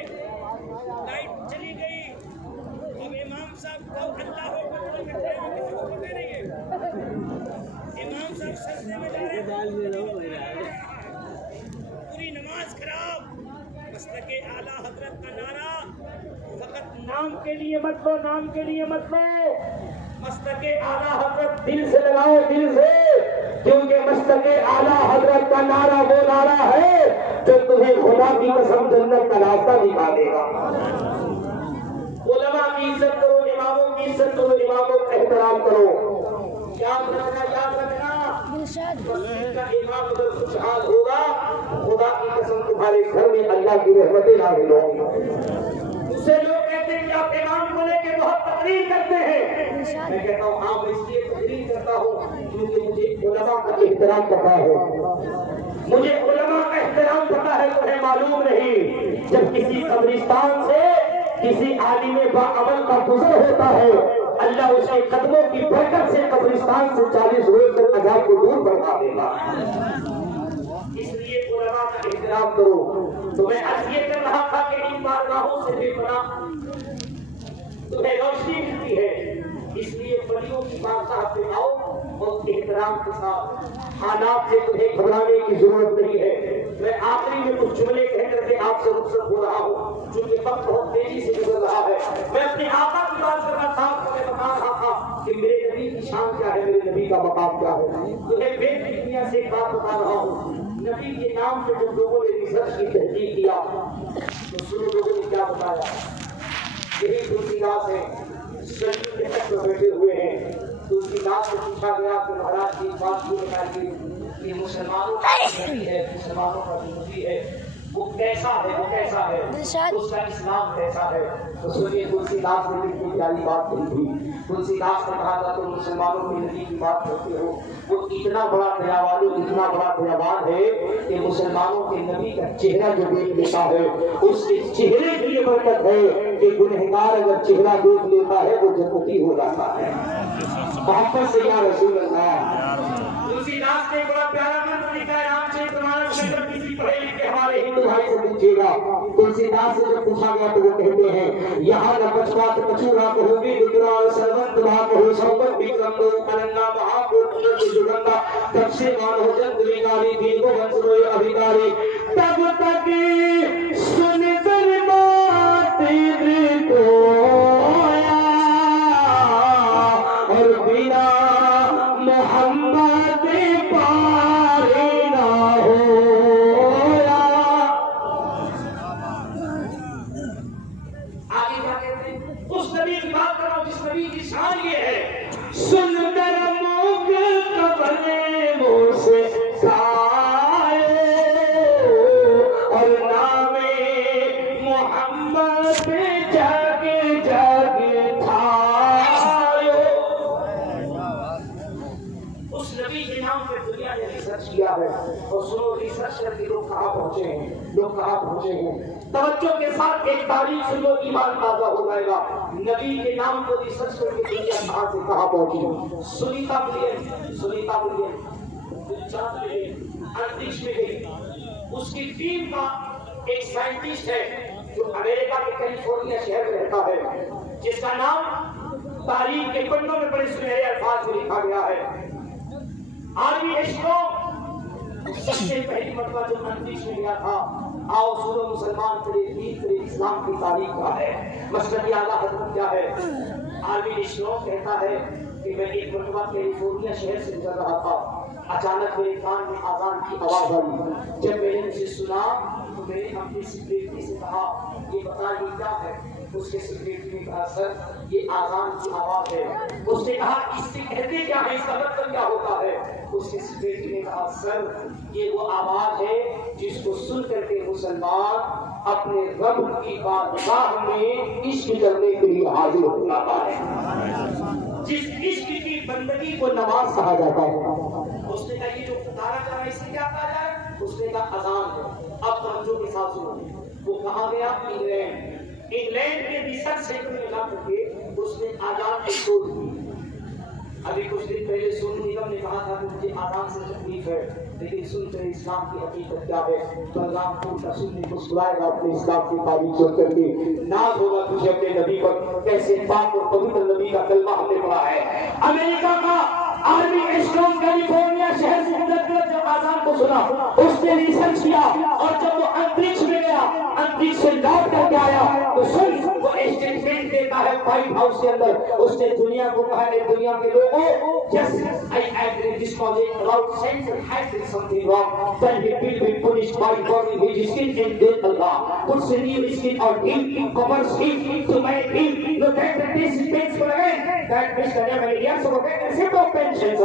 लाइट चली गई, अब इमाम साहब को अल्लाह हो किसी को पता नहीं है, इमाम साहब सजदे में जा रहे हैं, पूरी नमाज खराब। मसलके आला हजरत का नारा फकत नाम के लिए मत लो, नाम के लिए मत लो, मसलके आला हजरत दिल से लगाओ, दिल से, क्योंकि मसलके आला हजरत का नारा वो नारा है जो तुम्हें खुदा की कसम जन्नत का रास्ता दिखा देगा। उलमा की इज्जत करो, इमामों की इज्जत करो, इमामों का एहतराम करो। याद रखना, याद रखना, का इमाम अगर खुशहाल होगा, खुदा की कसम तुम्हारे घर में अल्लाह की रहमतें नाज़िल होंगी। उससे लोग कहते हैं कि आप इमाम को लेके बहुत तकरीर करते हैं। मैं कहता हूँ हाँ, मैं इसलिए तकरीर करता हूँ क्योंकि मुझे उलमा का एहतराम करना है, मुझे उलमा का एहतराम पता है तुम्हें मालूम नहीं। जब किसी कब्रिस्तान से किसी आलिम बाअमल का गुजर होता है, अल्लाह उसके कदमों की बरकत से कब्रिस्तान से 40 रोज तक अजाब को दूर करवा देगा। इसलिए उलमा का एहतराम करो। तुम्हें अर्ज ये कर रहा था कि इन बारगाहों से बेपनाह तुम्हें रोशनी मिलती है, इसलिए बड़ियों की बारगाह पे आओ और एहतराम के साथ। हालात से तुम्हें घबराने की जरूरत नहीं है। मैं आखिरी में कुछ जुमले कह करके आपसे रुखसत हो रहा हूँ, क्योंकि वक्त बहुत तेजी से गुजर रहा है। मैं अपने आका की बात कर रहा था, मैं बता रहा था कि मेरे नबी की शान क्या है, मेरे नबी का मकाम क्या है। तुम्हें वेद की दुनिया से एक बात बता रहा हूँ। नबी के नाम पे जब लोगों ने रिसर्च की, तहकीक किया, तो सुनो लोगों ने क्या बताया। यही तुलसीदास है, शरीर के तक में बैठे हुए हैं। तुलसीदास से पूछा गया कि महाराज की बात क्यों बताइए, ये मुसलमानों का नबी है, मुसलमानों का नबी है, वो कैसा है, वो कैसा है, उसका इस्लाम कैसा है। तो सुनिए तुलसीदास ने कितनी प्यारी बात कही थी। तुलसीदास ने कहा था, तुम मुसलमानों के नबी की बात करते हो, वो इतना बड़ा दयावालु, इतना बड़ा दयावान है कि मुसलमानों के नबी का चेहरा जो देख लेता है, उसके चेहरे की ये बरकत है कि गुनहगार अगर चेहरा देख लेता है वो जन्नती हो जाता है। मोहब्बत से या रसूल अल्लाह। तुलसीदास ने बड़ा प्यारा मंत्र लिखा है, रामचरित मानस में जब किसी पढ़े लिखे हमारे हिंदू भाई से पूछेगा, तुलसीदास से जब पूछा गया तो वो कहते हैं, यहाँ न पछवात कछुरा कहोगे विकराल सर्वंत भाग हो संपत विक्रम दो कलंगा महापुरुष जुगंगा तब से मान हो जन विकारी दीन को वंश रोए अधिकारी तब तक सुन कर बात और बिना मोहम्मद पारे ना होया। आगे क्या कहते हैं, उस नबी की बात करो जिस नबी की शान ये है, सुनकर मुख कबरे मुँह से खाए और नामे मोहम्मद जग जग रिसर्च किया है। और सुनो, रिसर्च करके लोग कहाँ पहुंचे हैं, लोग कहाँ पहुंचे हैं। तवज्जो के साथ एक तारीख सुनो, ईमान ताजा हो जाएगा। नबी के नाम को रिसर्च करके दुनिया कहाँ से कहाँ पहुंची। सुनीता विलियम अंतरिक्ष में गई। उसकी टीम का एक साइंटिस्ट है जो अमेरिका के कैलिफोर्निया शहर में रहता है, जिसका नाम तारीख के पन्नों में बड़े सुनहरे अल्फाज में लिखा गया है। आर्मी एस्ट्रोम सबसे पहली मरतबा जो अंतरिक्ष में गया था। आओ सुनो, मुसलमान तेरे इस्लाम की तारीख का है, मसलक आला हजरत क्या है। आर्मी एस्ट्रोम कहता है कि मैं एक मरतबा कैलिफोर्निया शहर से गुजर रहा था, अचानक मेरे कान में आजान की आवाज आई। जब मैंने उसे सुना तो मैंने अपनी सेक्रेटरी से कहा, ये बता ये क्या है। उसके सेक्रेटरी ने कहा, सर ये आजान की आवाज है। उसने कहा, इससे कहते क्या है, इसका मतलब क्या होता है। उसके सेक्रेटरी ने कहा, सर ये वो आवाज है जिसको सुन करके मुसलमान अपने रब की बारगाह में इश्क करने के लिए हाजिर हो जाता है। जिस इश्क की बंदगी को नमाज कहा जाता है। उसने कहा, ये जो पुकारा जा रहा है इससे क्या कहा जाए। उसने कहा, अजान है। अब तवज्जो के साथ सुनो, वो कहाँ गया, इंग्लैंड के रिसर्च सेंटर में ला करके उसने आजान को छोड़ दी। अभी कुछ दिन पहले सोनू निगम ने कहा था कि मुझे आजान से तकलीफ है, लेकिन सुनते इस्लाम की हकीकत क्या है। बलरामपुर का सुन्नी मुस्कुराएगा अपने इस्लाम की तारीफ सुन करके, नाज होगा तुझे अपने नबी पर, कैसे पाक और पवित्र नबी का कलमा हमने पढ़ा है। अमेरिका का आर्मी एस्ट्रोम कैलिफोर्निया शहर से गुजरकर जब आजान को सुना, उसने रिसर्च किया और जब वो अंतरिक्ष में गया, अंतरिक्ष से लौट करके आया तो सुन, वो स्टेटमेंट देता है व्हाइट हाउस के अंदर। उसने दुनिया को कहा, दुनिया के लोगों, just I agree this project about censor has done something wrong, then he will be punished by burning his skin and death Allah puts a new skin on him, covers him to make him no that this is painful again that Mr. Never Indians so that is simple pension।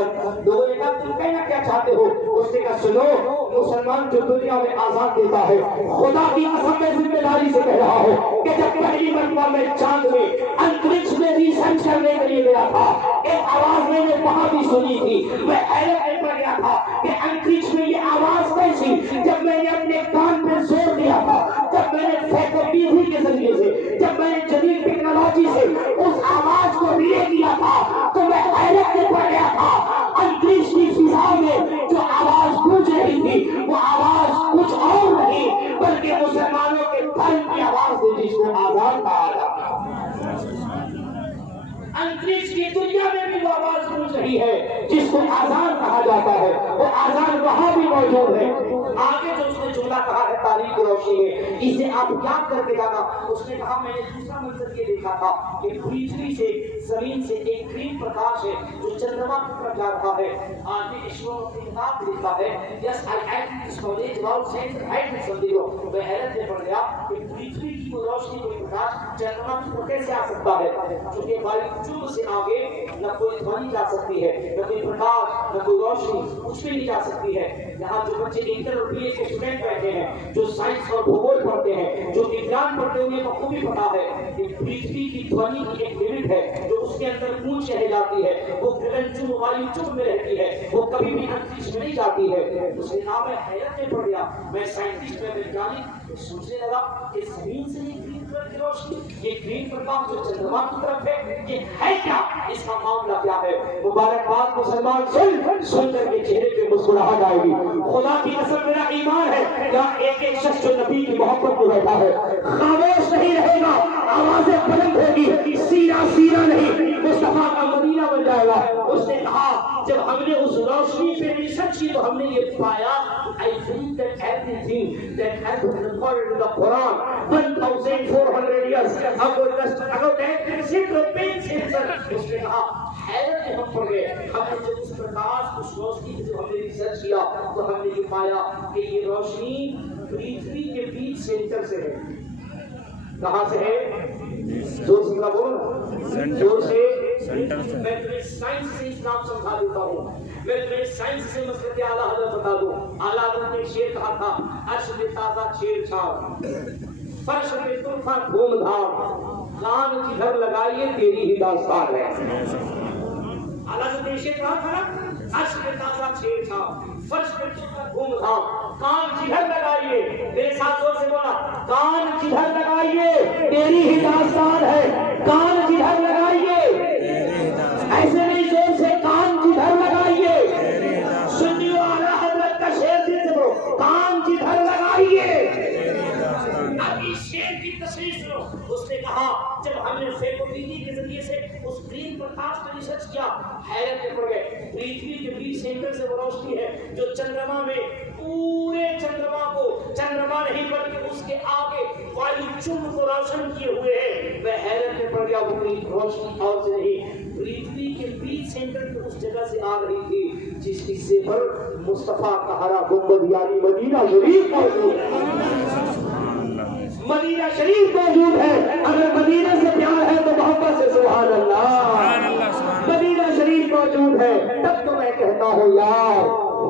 लोगों ने कहा, तुम कहना क्या चाहते हो। उसने कहा, सुनो, मुसलमान जो दुनिया में आजाद देता है, खुदा की कसम मैं जिम्मेदारी से कह रहा हूँ कि जब पहली मरतबा मैं चांद में अंतरिक्ष में रिसर्च करने के लिए गया था, एक आवाज मैंने वहां भी सुनी थी। मैं हैरत में पड़ गया था कि अंतरिक्ष में ये आवाज कैसे खामोशी जब मैंने अपने कान पे जोर दिया था, जब मैंने फैकोपीजी के जरिए से, जब मैंने जदीद टेक्नोलॉजी से उस आवाज को रिले किया था, तो मैं हैरत में पड़ गया था। अंतरिक्ष की फिजा में जो आवाज गूंज रही थी, वो आवाज कुछ और नहीं बल्कि मुसलमानों के धर्म की आवाज थी, जिसको आजान कहा जाता है। अंतरिक्ष की दुनिया में भी वो आवाज गूंज रही है जिसको आजान कहा जाता है। वो आजान वहां भी मौजूद है। आगे जो उसने जुमला कहा है तारीख की रोशनी में, इसे आप याद करके जाना। उसने कहा मैंने दूसरा मंजर ये देखा था कि पृथ्वी से, जमीन से एक ग्रीन प्रकाश है जो चंद्रमा की तरफ जा रहा है। आगे ईश्वर अपनी किताब लिखता है, yes I had this knowledge about science hide में समझियो। मैं हैरत में पड़ गया कि पृथ्वी की कोई रोशनी, कोई प्रकाश चंद्रमा की ओर कैसे आ सकता है, क्योंकि वायुचुंब से आगे न कोई ध्वनि जा सकती है, न कोई प्रकाश, न कोई रोशनी, कुछ भी नहीं जा सकती है। यहाँ जो बच्चे इंटर और बीए के स्टूडेंट बैठे हैं, जो साइंस और भूगोल पढ़ते हैं, जो विज्ञान पढ़ते हैं, उन्हें बखूबी पता है कि पृथ्वी की ध्वनि की एक लिमिट है जो उसके अंदर गूंज रह जाती है। वो गगनचुंब वायुचुंब में रहती है, वो कभी भी अंतरिक्ष में नहीं जाती है। उसने कहा मैं हैरत में पड़ गया, मैं साइंटिस्ट, मैं वैज्ञानिक सोचने लगा कि जमीन से ये ग्रीन कलर की रोशनी, ये ग्रीन प्रकाश जो चंद्रमा की तरफ है, ये है क्या, इसका मामला क्या है। मुबारकबाद मुसलमान, सुन करके चेहरे पे मुस्कुराहट आएगी। खुदा की कसम मेरा ईमान है, यहाँ एक एक शख्स जो नबी की मोहब्बत में बैठा है खामोश नहीं रहेगा, आवाजें बुलंद होगी, सीना सीना नहीं, मुस्तफा का मदीना बन जाएगा। उसने कहा जब हमने उस रोशनी पे रिसर्च की तो हमने ये पाया, I think that everything that has been recorded in the Quran 1400 years ago उसने कहा हैरत में हम पड़ गए। हमने जब उस प्रकाश, उस रोशनी की जब हमने रिसर्च किया तो हमने ये पाया कि ये रोशनी पृथ्वी के बीच सेंटर से है। कहाँ से है? जोर से बोलो, जोर से। मैं तुम्हें साइंस से इस नाम समझा देता हूँ, मैं तुम्हें साइंस से मसलत आला हज़रत बता दूं। आला हज़रत ने शेर कहा था, अर्श में ताज़ा छेड़छाड़, फर्श में तूफान घूमधाम, कान जिधर लगाइए तेरी ही दास्तान है। आला हज़रत ने शेर कहा था ना, अर्श में ताज़ा छेड़छाड़, फर्श में तूफान घूमधाम, कान जिधर लगाइए, मेरे साथ जोर से बोला, कान जिधर लगाइए तेरी ही दास्तान है, कान जिधर लगाइए, ऐसे नहीं जोर से, कान जिधर लगाइए, सुन्नियों आला हज़रत का शेर से बोलो, कान जिधर लगाइए। अब इस शेर की तस्वीर सुनो। उसने कहा जब हमने फैकोपीजी के जरिए से उस ग्रीन प्रकाश पर रिसर्च किया, हैरत में पड़ गए। पृथ्वी के बीच सेंटर से वो रोशनी है जो चंद्रमा में, पूरे चंद्रमा को, चंद्रमा नहीं बल्कि उसके आगे वायुचुंब को रोशन किए हुए है। वह हैरत में पड़ गया, वो रोशनी और से नहीं, पृथ्वी के बीच सेंटर पे उस जगह से आ रही थी जिस हिस्से पर मुस्तफा का हरा गुंबद यानी मदीना शरीफ मौजूद है। मदीना शरीफ मौजूद है। अगर मदीना से प्यार है तो मोहब्बत से सुभान अल्लाह। मदीना शरीफ मौजूद है, तब तो मैं कहता हूँ यार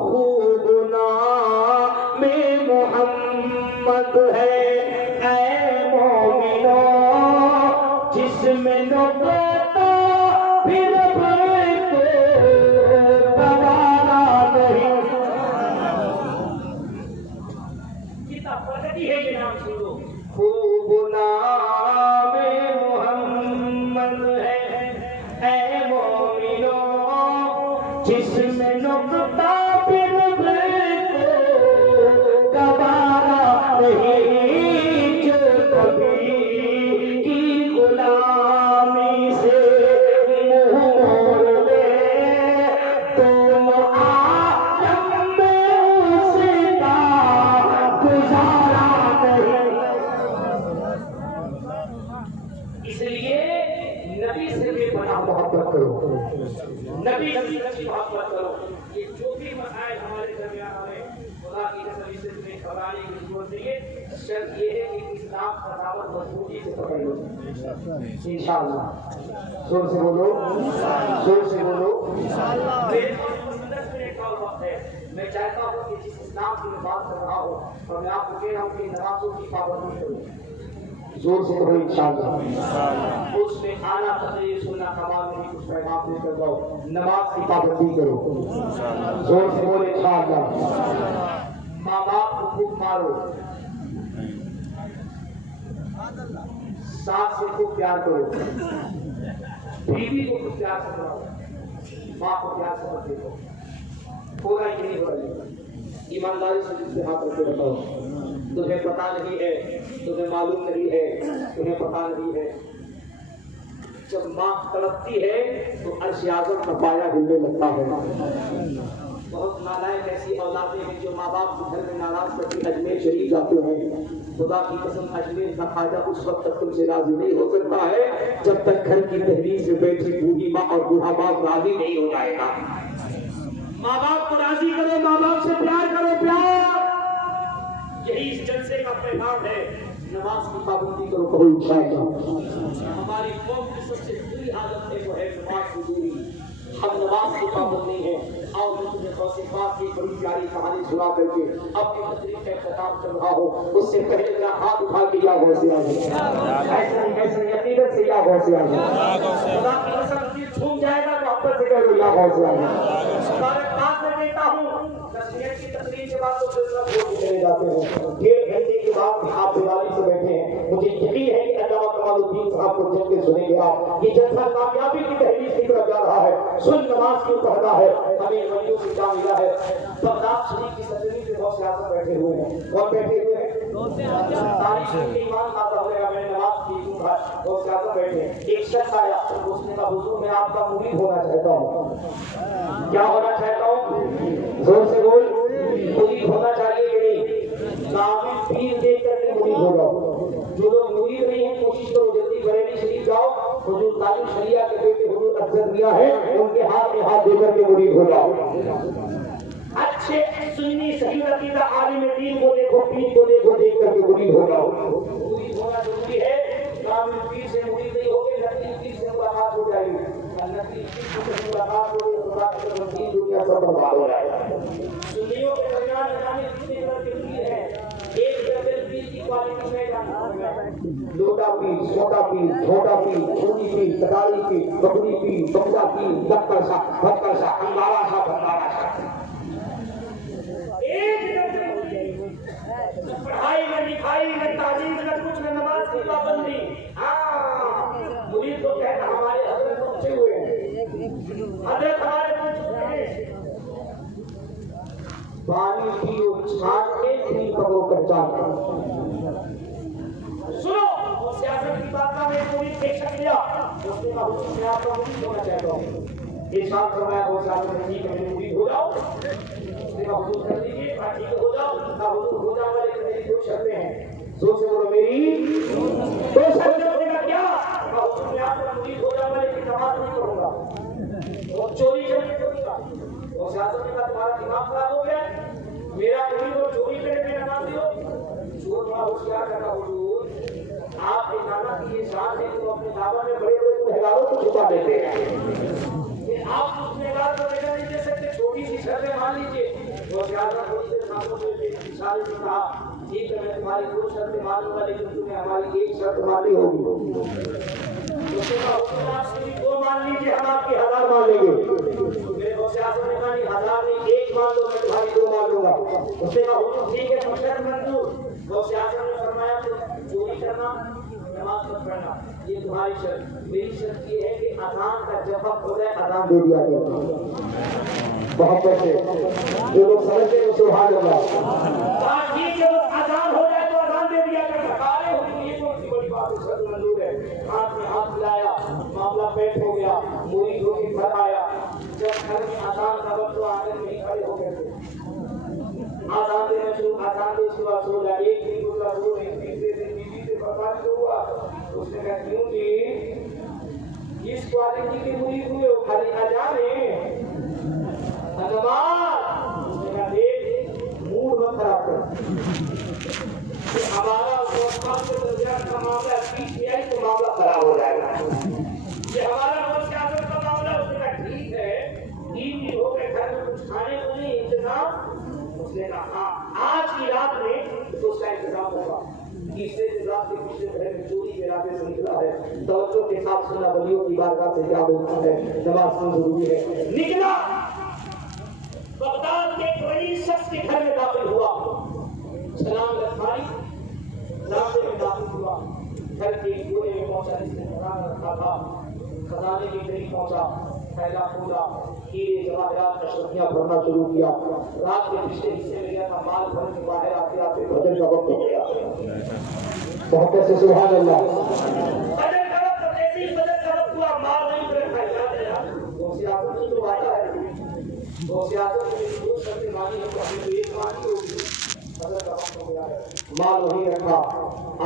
खूब नाम में मोहम्मद है, ऐ मोमिनो जिसमें नुक़ता फिर को गवारा नहीं। कितना प्रगति है ये नाम सुनो। खूब नाम मोहम्मद है, ऐ मोमिनो जिसमें नुक़ता फिर को गवारा नहीं, जो कभी की गुलामी से मुँह मोड़ ले तुम आलम में उसका गुजारा नहीं। इसलिए नबी से भी बड़ा मोहब्बत करो, नबी से मोहब्बत करो। ये जो भी मसाइल हमारे दरमियान आ रहे हैं, खुदा की कसम इससे तुम्हें घबराने की जरूरत नहीं है। शर्त ये है कि इस्लाम का दामन मजबूती से पकड़ लो इंशाअल्लाह। जोर से बोलो, जोर से बोलो इंशाअल्लाह। मेरे पास 10 मिनट का वक्त है। मैं चाहता हूँ कि जिस इस्लाम की मैं बात कर रहा हूँ और मैं आपको कह रहा हूँ कि नमाजों की पाबंदी करो। जोर से करो इंशाअल्लाह। उसमें आना तकरीर सुनना कमाल नहीं, कुछ पैगाम नहीं कर दो। नमाज की पाबंदी करो, जोर से बोले इंशाअल्लाह। माँ बाप को खूब मारो, सास से खूब प्यार करो, बीवी को खूब प्यार से कराओ, माँ को प्यार से मत देखो, पूरा ही नहीं हो रही। ईमानदारी से जिससे हाथ रखे बताओ, तुम्हें पता नहीं है, तुम्हें मालूम नहीं है, तुम्हें पता नहीं है, जब माँ तड़पती है तो अर्श आज़म का पाया हिलने लगता है। बहुत नालायक ऐसी औलादें हैं जो माँ बाप के घर में नाराज करके अजमेर शरीफ जाते हैं। खुदा की कसम अजमेर का खाजा उस वक्त तक तुमसे राजी नहीं हो सकता है जब तक घर की तहरीर में बैठी बूढ़ी माँ और बूढ़ा बाप राजी नहीं हो जाएगा। माँ बाप को राजी करो, माँ बाप से प्यार करो, प्यार। यही इस जलसे का पैगाम है। नमाज की पाबंदी करो, कहो इंशाअल्लाह। हमारी कौम की सबसे बुरी आदत है वो है नमाज की दूरी। हम नमाज की पाबंद नहीं है। आओ मैं तुम्हें गौसे पाक की बड़ी प्यारी कहानी सुना करके अपनी तकरीर का इख्तिताम कर रहा हूँ। उससे पहले मेरा हाथ उठा के या गौसे आज़म, ऐसे यकीनत से या गौसे आज़म, खुदा की कसम दिल झूम जाएगा तो आप से कहो या गौसे आज़म। तुम्हारे पास में देता हूँ 10 मिनट की तकरीर के बाद तो सिलसिला छोड़ के चले जाते हैं। 1.5 घंटे के बाद आप बेदारी से बैठे हैं। मुझे यकीन है कि अल्लामा कमालुद्दीन साहब को जब के सुनेंगे आप। ये जलसा कामयाबी की तहरीर की तरफ जा रहा है। सुन नमाज क्यों पढ़ना है, हमें वलियों से क्या मिला है। बगदाद शरीफ की सदनी पे बहुत आज़म बैठे हुए हैं। कौन बैठे हुए हैं? तारीख के ईमान ताज़ा होगा। मैंने नमाज की बहुत आज़म बैठे हैं। एक शख्स आया, उसने कहा हुजूर मैं आपका मुरीद होना चाहता हूँ। क्या होना चाहता हूँ? जोर से बोल। मुरीद होना चाहिए कि नहीं? काबिल पीर देख करके मुरीद हो जाओ। जो लोग मुरीद नहीं है कोशिश करो जल्दी बरेली शरीफ जाओ। हुजूर तालिब शरिया के बेटे हुजूर अफजल मियां है, उनके हाथ में हाथ देकर के मुरीद हो जाओ। अच्छे सुन्नी सही अकीदा आलिम दीन को देखो, पीर को देखो, देख करके मुरीद हो जाओ। मुरीद होना जरूरी है। काबिल पीर से मुरीद नहीं होगे, नकली पीर से मुलाकात हो जाएगी। नकली पीर से मुलाकात हो गई तो दीन दुनिया सब बर्बाद हो जाएगा। सुन्नियों के दरमियान जाने कितने तरह के पीर हैं। एक दर्जन पीर की क्वालिटी में लोटा पीर, छोटा पीर, छोटा पीर, छोटी पीर, कटारी पीर, बकरी पीर, बकरा पीर, भक्कर सा, अंगारा सा। एक पढ़ाई में, लिखाई में, तालीम में कुछ न नमाज की पाबंदी। हाँ, मुरीद तो कहता हमारे हजरत पहुंचे हुए हैं, हजरत हमारे पहुंचे हुए हैं। पानी पियो छाट के, पी करो पहचान। सुनो, वो सियासत की बात का मैं कोई पेशा किया, उसने कहा हुजूर मैं आपका मुरीद होना चाहता हूँ। एक साथ फरमाया वो सियासत में ठीक है मुरीद हो जाओ। उसने कहा हुजूर कर दीजिए, ठीक हो जाओ। कहा हुजूर हो जाऊंगा लेकिन मेरी 2 शर्तें हैं। जोर से बोलो, मेरी 2 शर्तें। का क्या? कहा हुजूर मैं आपका मुरीद हो जाऊंगा लेकिन नमाज नहीं पढ़ूंगा और चोरी करके करूंगा। वो सियासत में तुम्हारा दिमाग खराब हो गया, मेरा मुरीद और चोरी करके नमाज दो। चोर बड़ा होशियार करना हुजूर, आपके नाना की ये शान है तो अपने दावा में बड़े-बड़े गुनहगारों को छुपा देते हैं। आप उस गुनहगार को देखा नहीं दे सकते, छोटी सी शर्तें मान लीजिए। वो ज्यादा थोड़ी देर सामने से इशारे से कहा ठीक है मैं तुम्हारी 2 शर्तें मानूंगा लेकिन तुम्हें हमारी 1 शर्त माननी होगी। उसने कहा हुजूर आप सिर्फ 2 मान लीजिए, हम आपकी 1000 मान लेंगे। मेरे बॉस आज़म ने कहा 1000 नहीं 1 मान लो, मैं तुम्हारी 2 मान लूंगा। उसने कहा हुजूर ठीक है शर्त मंजूर। बॉस आज़म ने फरमाया चोरी करना, नमाज मत पढ़ना, ये तुम्हारी शर्त। मेरी शर्त ये है कि अज़ान का जब वक्त हो जाए अज़ान दे दिया जाए। बहुत से जो लोग समझते हैं सुभान अल्लाह। ठीक है अज़ान हो जाए तो अज़ान दे दिया जाए। सारे हुजूर ये कौन सी बड़ी बात है, शर्त मंजूर है। हाथ में हाथ मिलाया, मामला पेश हो गया, मुरीद होकर घर आया। जब घर में अज़ान का वक्त हुआ आंगन में खड़े हो गए थे। आज़ान देना शुरू, आज़ान दे उसके बाद सो जाए। एक दिन दूसरा दो दिन तीसरे दिन बीवी से बर्बाद हुआ। उसने कहा क्यों जी इस क्वालिटी के मुरीद हुए हो, खाली अज़ान है नमाज। उसने कहा देख मूड मत खराब कर, हमारा का मामला बीच में आई तो मामला खराब हो जाएगा। ये हमारा सियासत का मामला। उसने कहा ठीक है 3 दिन हो गए घर में कुछ खाने को नहीं इंतजाम। उसने कहा हाँ आज की रात में तो उसका इंतजाम होगा। तीसरे दिन रात के पिछले पहर में चोरी के रास्ते से निकला है। तवज्जो के साथ सुना वलियों की बारगाह से क्या बोलता है, नमाज में जरूरी है। निकला बगदाद के एक वली शख्स के घर में दाखिल हुआ। 40 से रखा था, खजाने के करीब पहुंचा, पहला खोला, हीरे जवाहरात अशरफियां भरना शुरू किया। रात के पिछले हिस्से में गया था, माल भर के बाहर आते आते फजर का वक्त हो गया। बहुत ऐसे सुभान अल्लाह। फजर का वक्त जैसे ही फजर का वक्त हुआ, माल नहीं मिल रहा याद गौसे आजम की जो वादा है, गौसे आजम ने जो शर्तें मांगी है तो हमें एक मांगी होगी। फजर का वक्त हो गया है, माल वहीं रखा,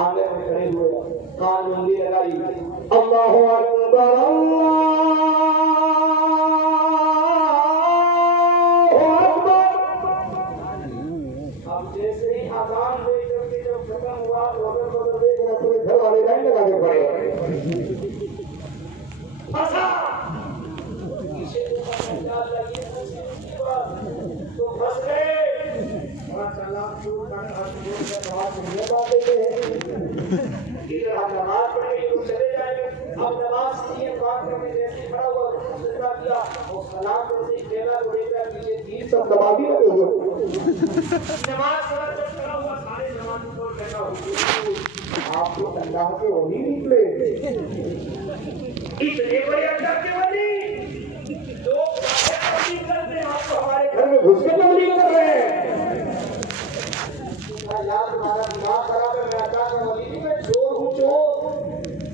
आंगन में खड़े हुए, कान में उंगली लगाई, अल्लाहु अकबर जैसे ही आजान हुई, जब खत्म हुआ तो अगर देख रहे पूरे घर वाले लाइन लगा के पड़े फंसा पीछे तो फंस गए। इधर हम नमाज पढ़ेंगे तो चले जाएंगे। अब नमाज की बात करने जैसे खड़ा हुआ सजदा किया और सलाम जैसे ही केला को देखा पीछे तीर सब दबा भी लगे हुए। नमाज खड़ा हुआ, सारे नमाज को बैठा हुआ। आप तो अल्लाह के वली निकले, इतने बड़े अल्लाह के वली जो करते हैं, आप तो हमारे घर में घुस के तबलीग कर रहे हैं। यार तुम्हारा दिमाग खराब है, मैं अल्लाह का वली नहीं, मैं चोर हूँ, चोर।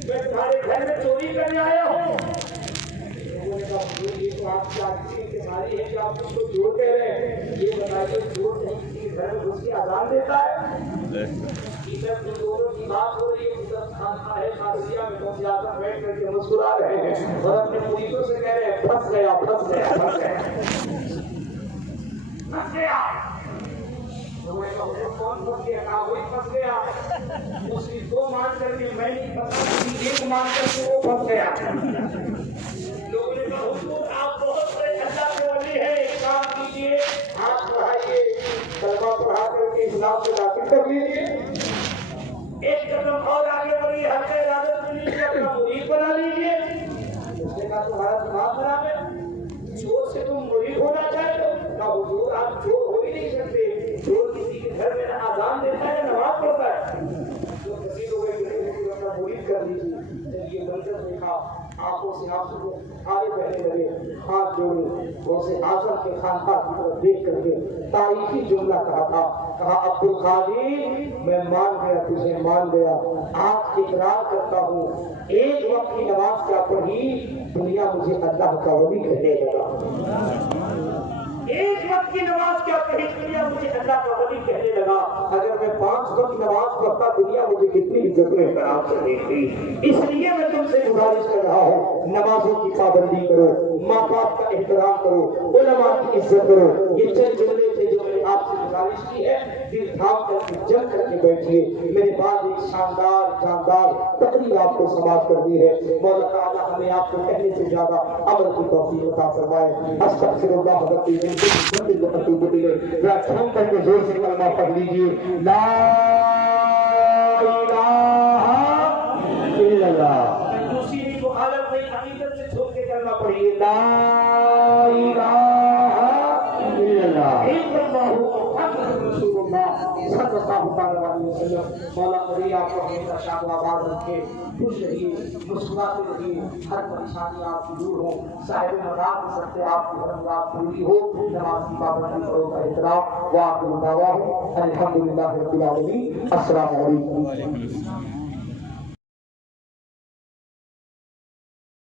मैं तुम्हारे घर में चोरी करने आया हूँ। लोगों ने कहा ये तो आपकी आदमी की सारी है कि आप उसको चोर कह रहे हैं। ये बताइए चोर नहीं किसी घर में घुस के आजान देता है? सब दोनों की बात हो रही है, सब खाना है खासिया में कौन ज्यादा बैठ करके मुस्कुरा रहे हैं और अपने पुलिसों से कह रहे हैं फंस गया फंस गया फंस गया फंस गया। कौन फंस गया? कहा वही फंस गया। उसकी दो मान करके मैं नहीं फंसा, एक मान करके वो फंस गया। लोगों ने कहा हुजूर आप बहुत बड़े अल्लाह के वली हैं, एक काम कीजिए, हाथ बढ़ाइए, कलमा पढ़ा करके इस्लाम से दाखिल कर लीजिए। एक कदम और आगे बढ़िए, हल्का इरादत के लिए अपना मुरीद बना लीजिए। उसने कहा तुम्हारा दिमाग खराब है, चोर से तुम मुरीद होना चाहते हो? कहा हुजूर आप चोर हो ही नहीं सकते, चोर किसी के घर में आजान देता है, नमाज पढ़ता है। जो किसी लोग अपना मुरीद कर लीजिए। जब ये मंजर देखा, आंखों से आंसू आगे बहने लगे, हाथ जोड़े, उसे आजम के खानका की तरफ देख करके तारीखी जुमला कहा अब्दुल कादिर मैं मान गया, तुझे मान गया, आज इकरार करता हूँ एक वक्त की नमाज क्या पढ़ी, दुनिया मुझे अल्लाह का वली कहने लगा। एक वक्त की नमाज क्या पढ़ी, दुनिया मुझे अल्लाह का वली कहने लगा। अगर मैं 5 वक्त नमाज पढ़ता, दुनिया मुझे कितनी इज्जतें एहतराम से देखती। इसलिए मैं तुमसे गुजारिश कर रहा हूँ, नमाजों की पाबंदी करो, माँ बाप का एहतराम करो, उलमा की इज्जत करो। ये चंद जुमले थे जो मैंने आपसे गुजारिश की है, दिल थाम करके जम करके बैठिए। मेरे बाद एक शानदार जानदार तकरीर आपको समाप्त करनी है। मौला ताला हमें आपको कहने से ज्यादा अमल की तौफीक अता फरमाए। अस्तगफिरुल्लाह वतूबु इलैह। व्याख्यान करके जोर से कलमा पढ़ लीजिए, ला इलाहा इल्लल्लाह। दूसरी भी मुखालफ नहीं, हकीकत से छोड़ के कलमा पढ़िए, ला इलाहा इल्लल्लाह इल्लल्लाहु मुहम्मदुर रसूलुल्लाह सल्लल्लाहु अलैहि वसल्लम। मौला करी आपको हमेशा शाबाद रखे, खुश रहिए, मुस्कुराते रहिए, हर परेशानी आपकी दूर हो, साहिब मराद सबसे आपकी हर मुराद पूरी हो। नमाज की पाबंदी करो का एहतराम। वाह अल्हम्दुलिल्लाह रब्बिल आलमीन। अस्सलामु अलैकुम।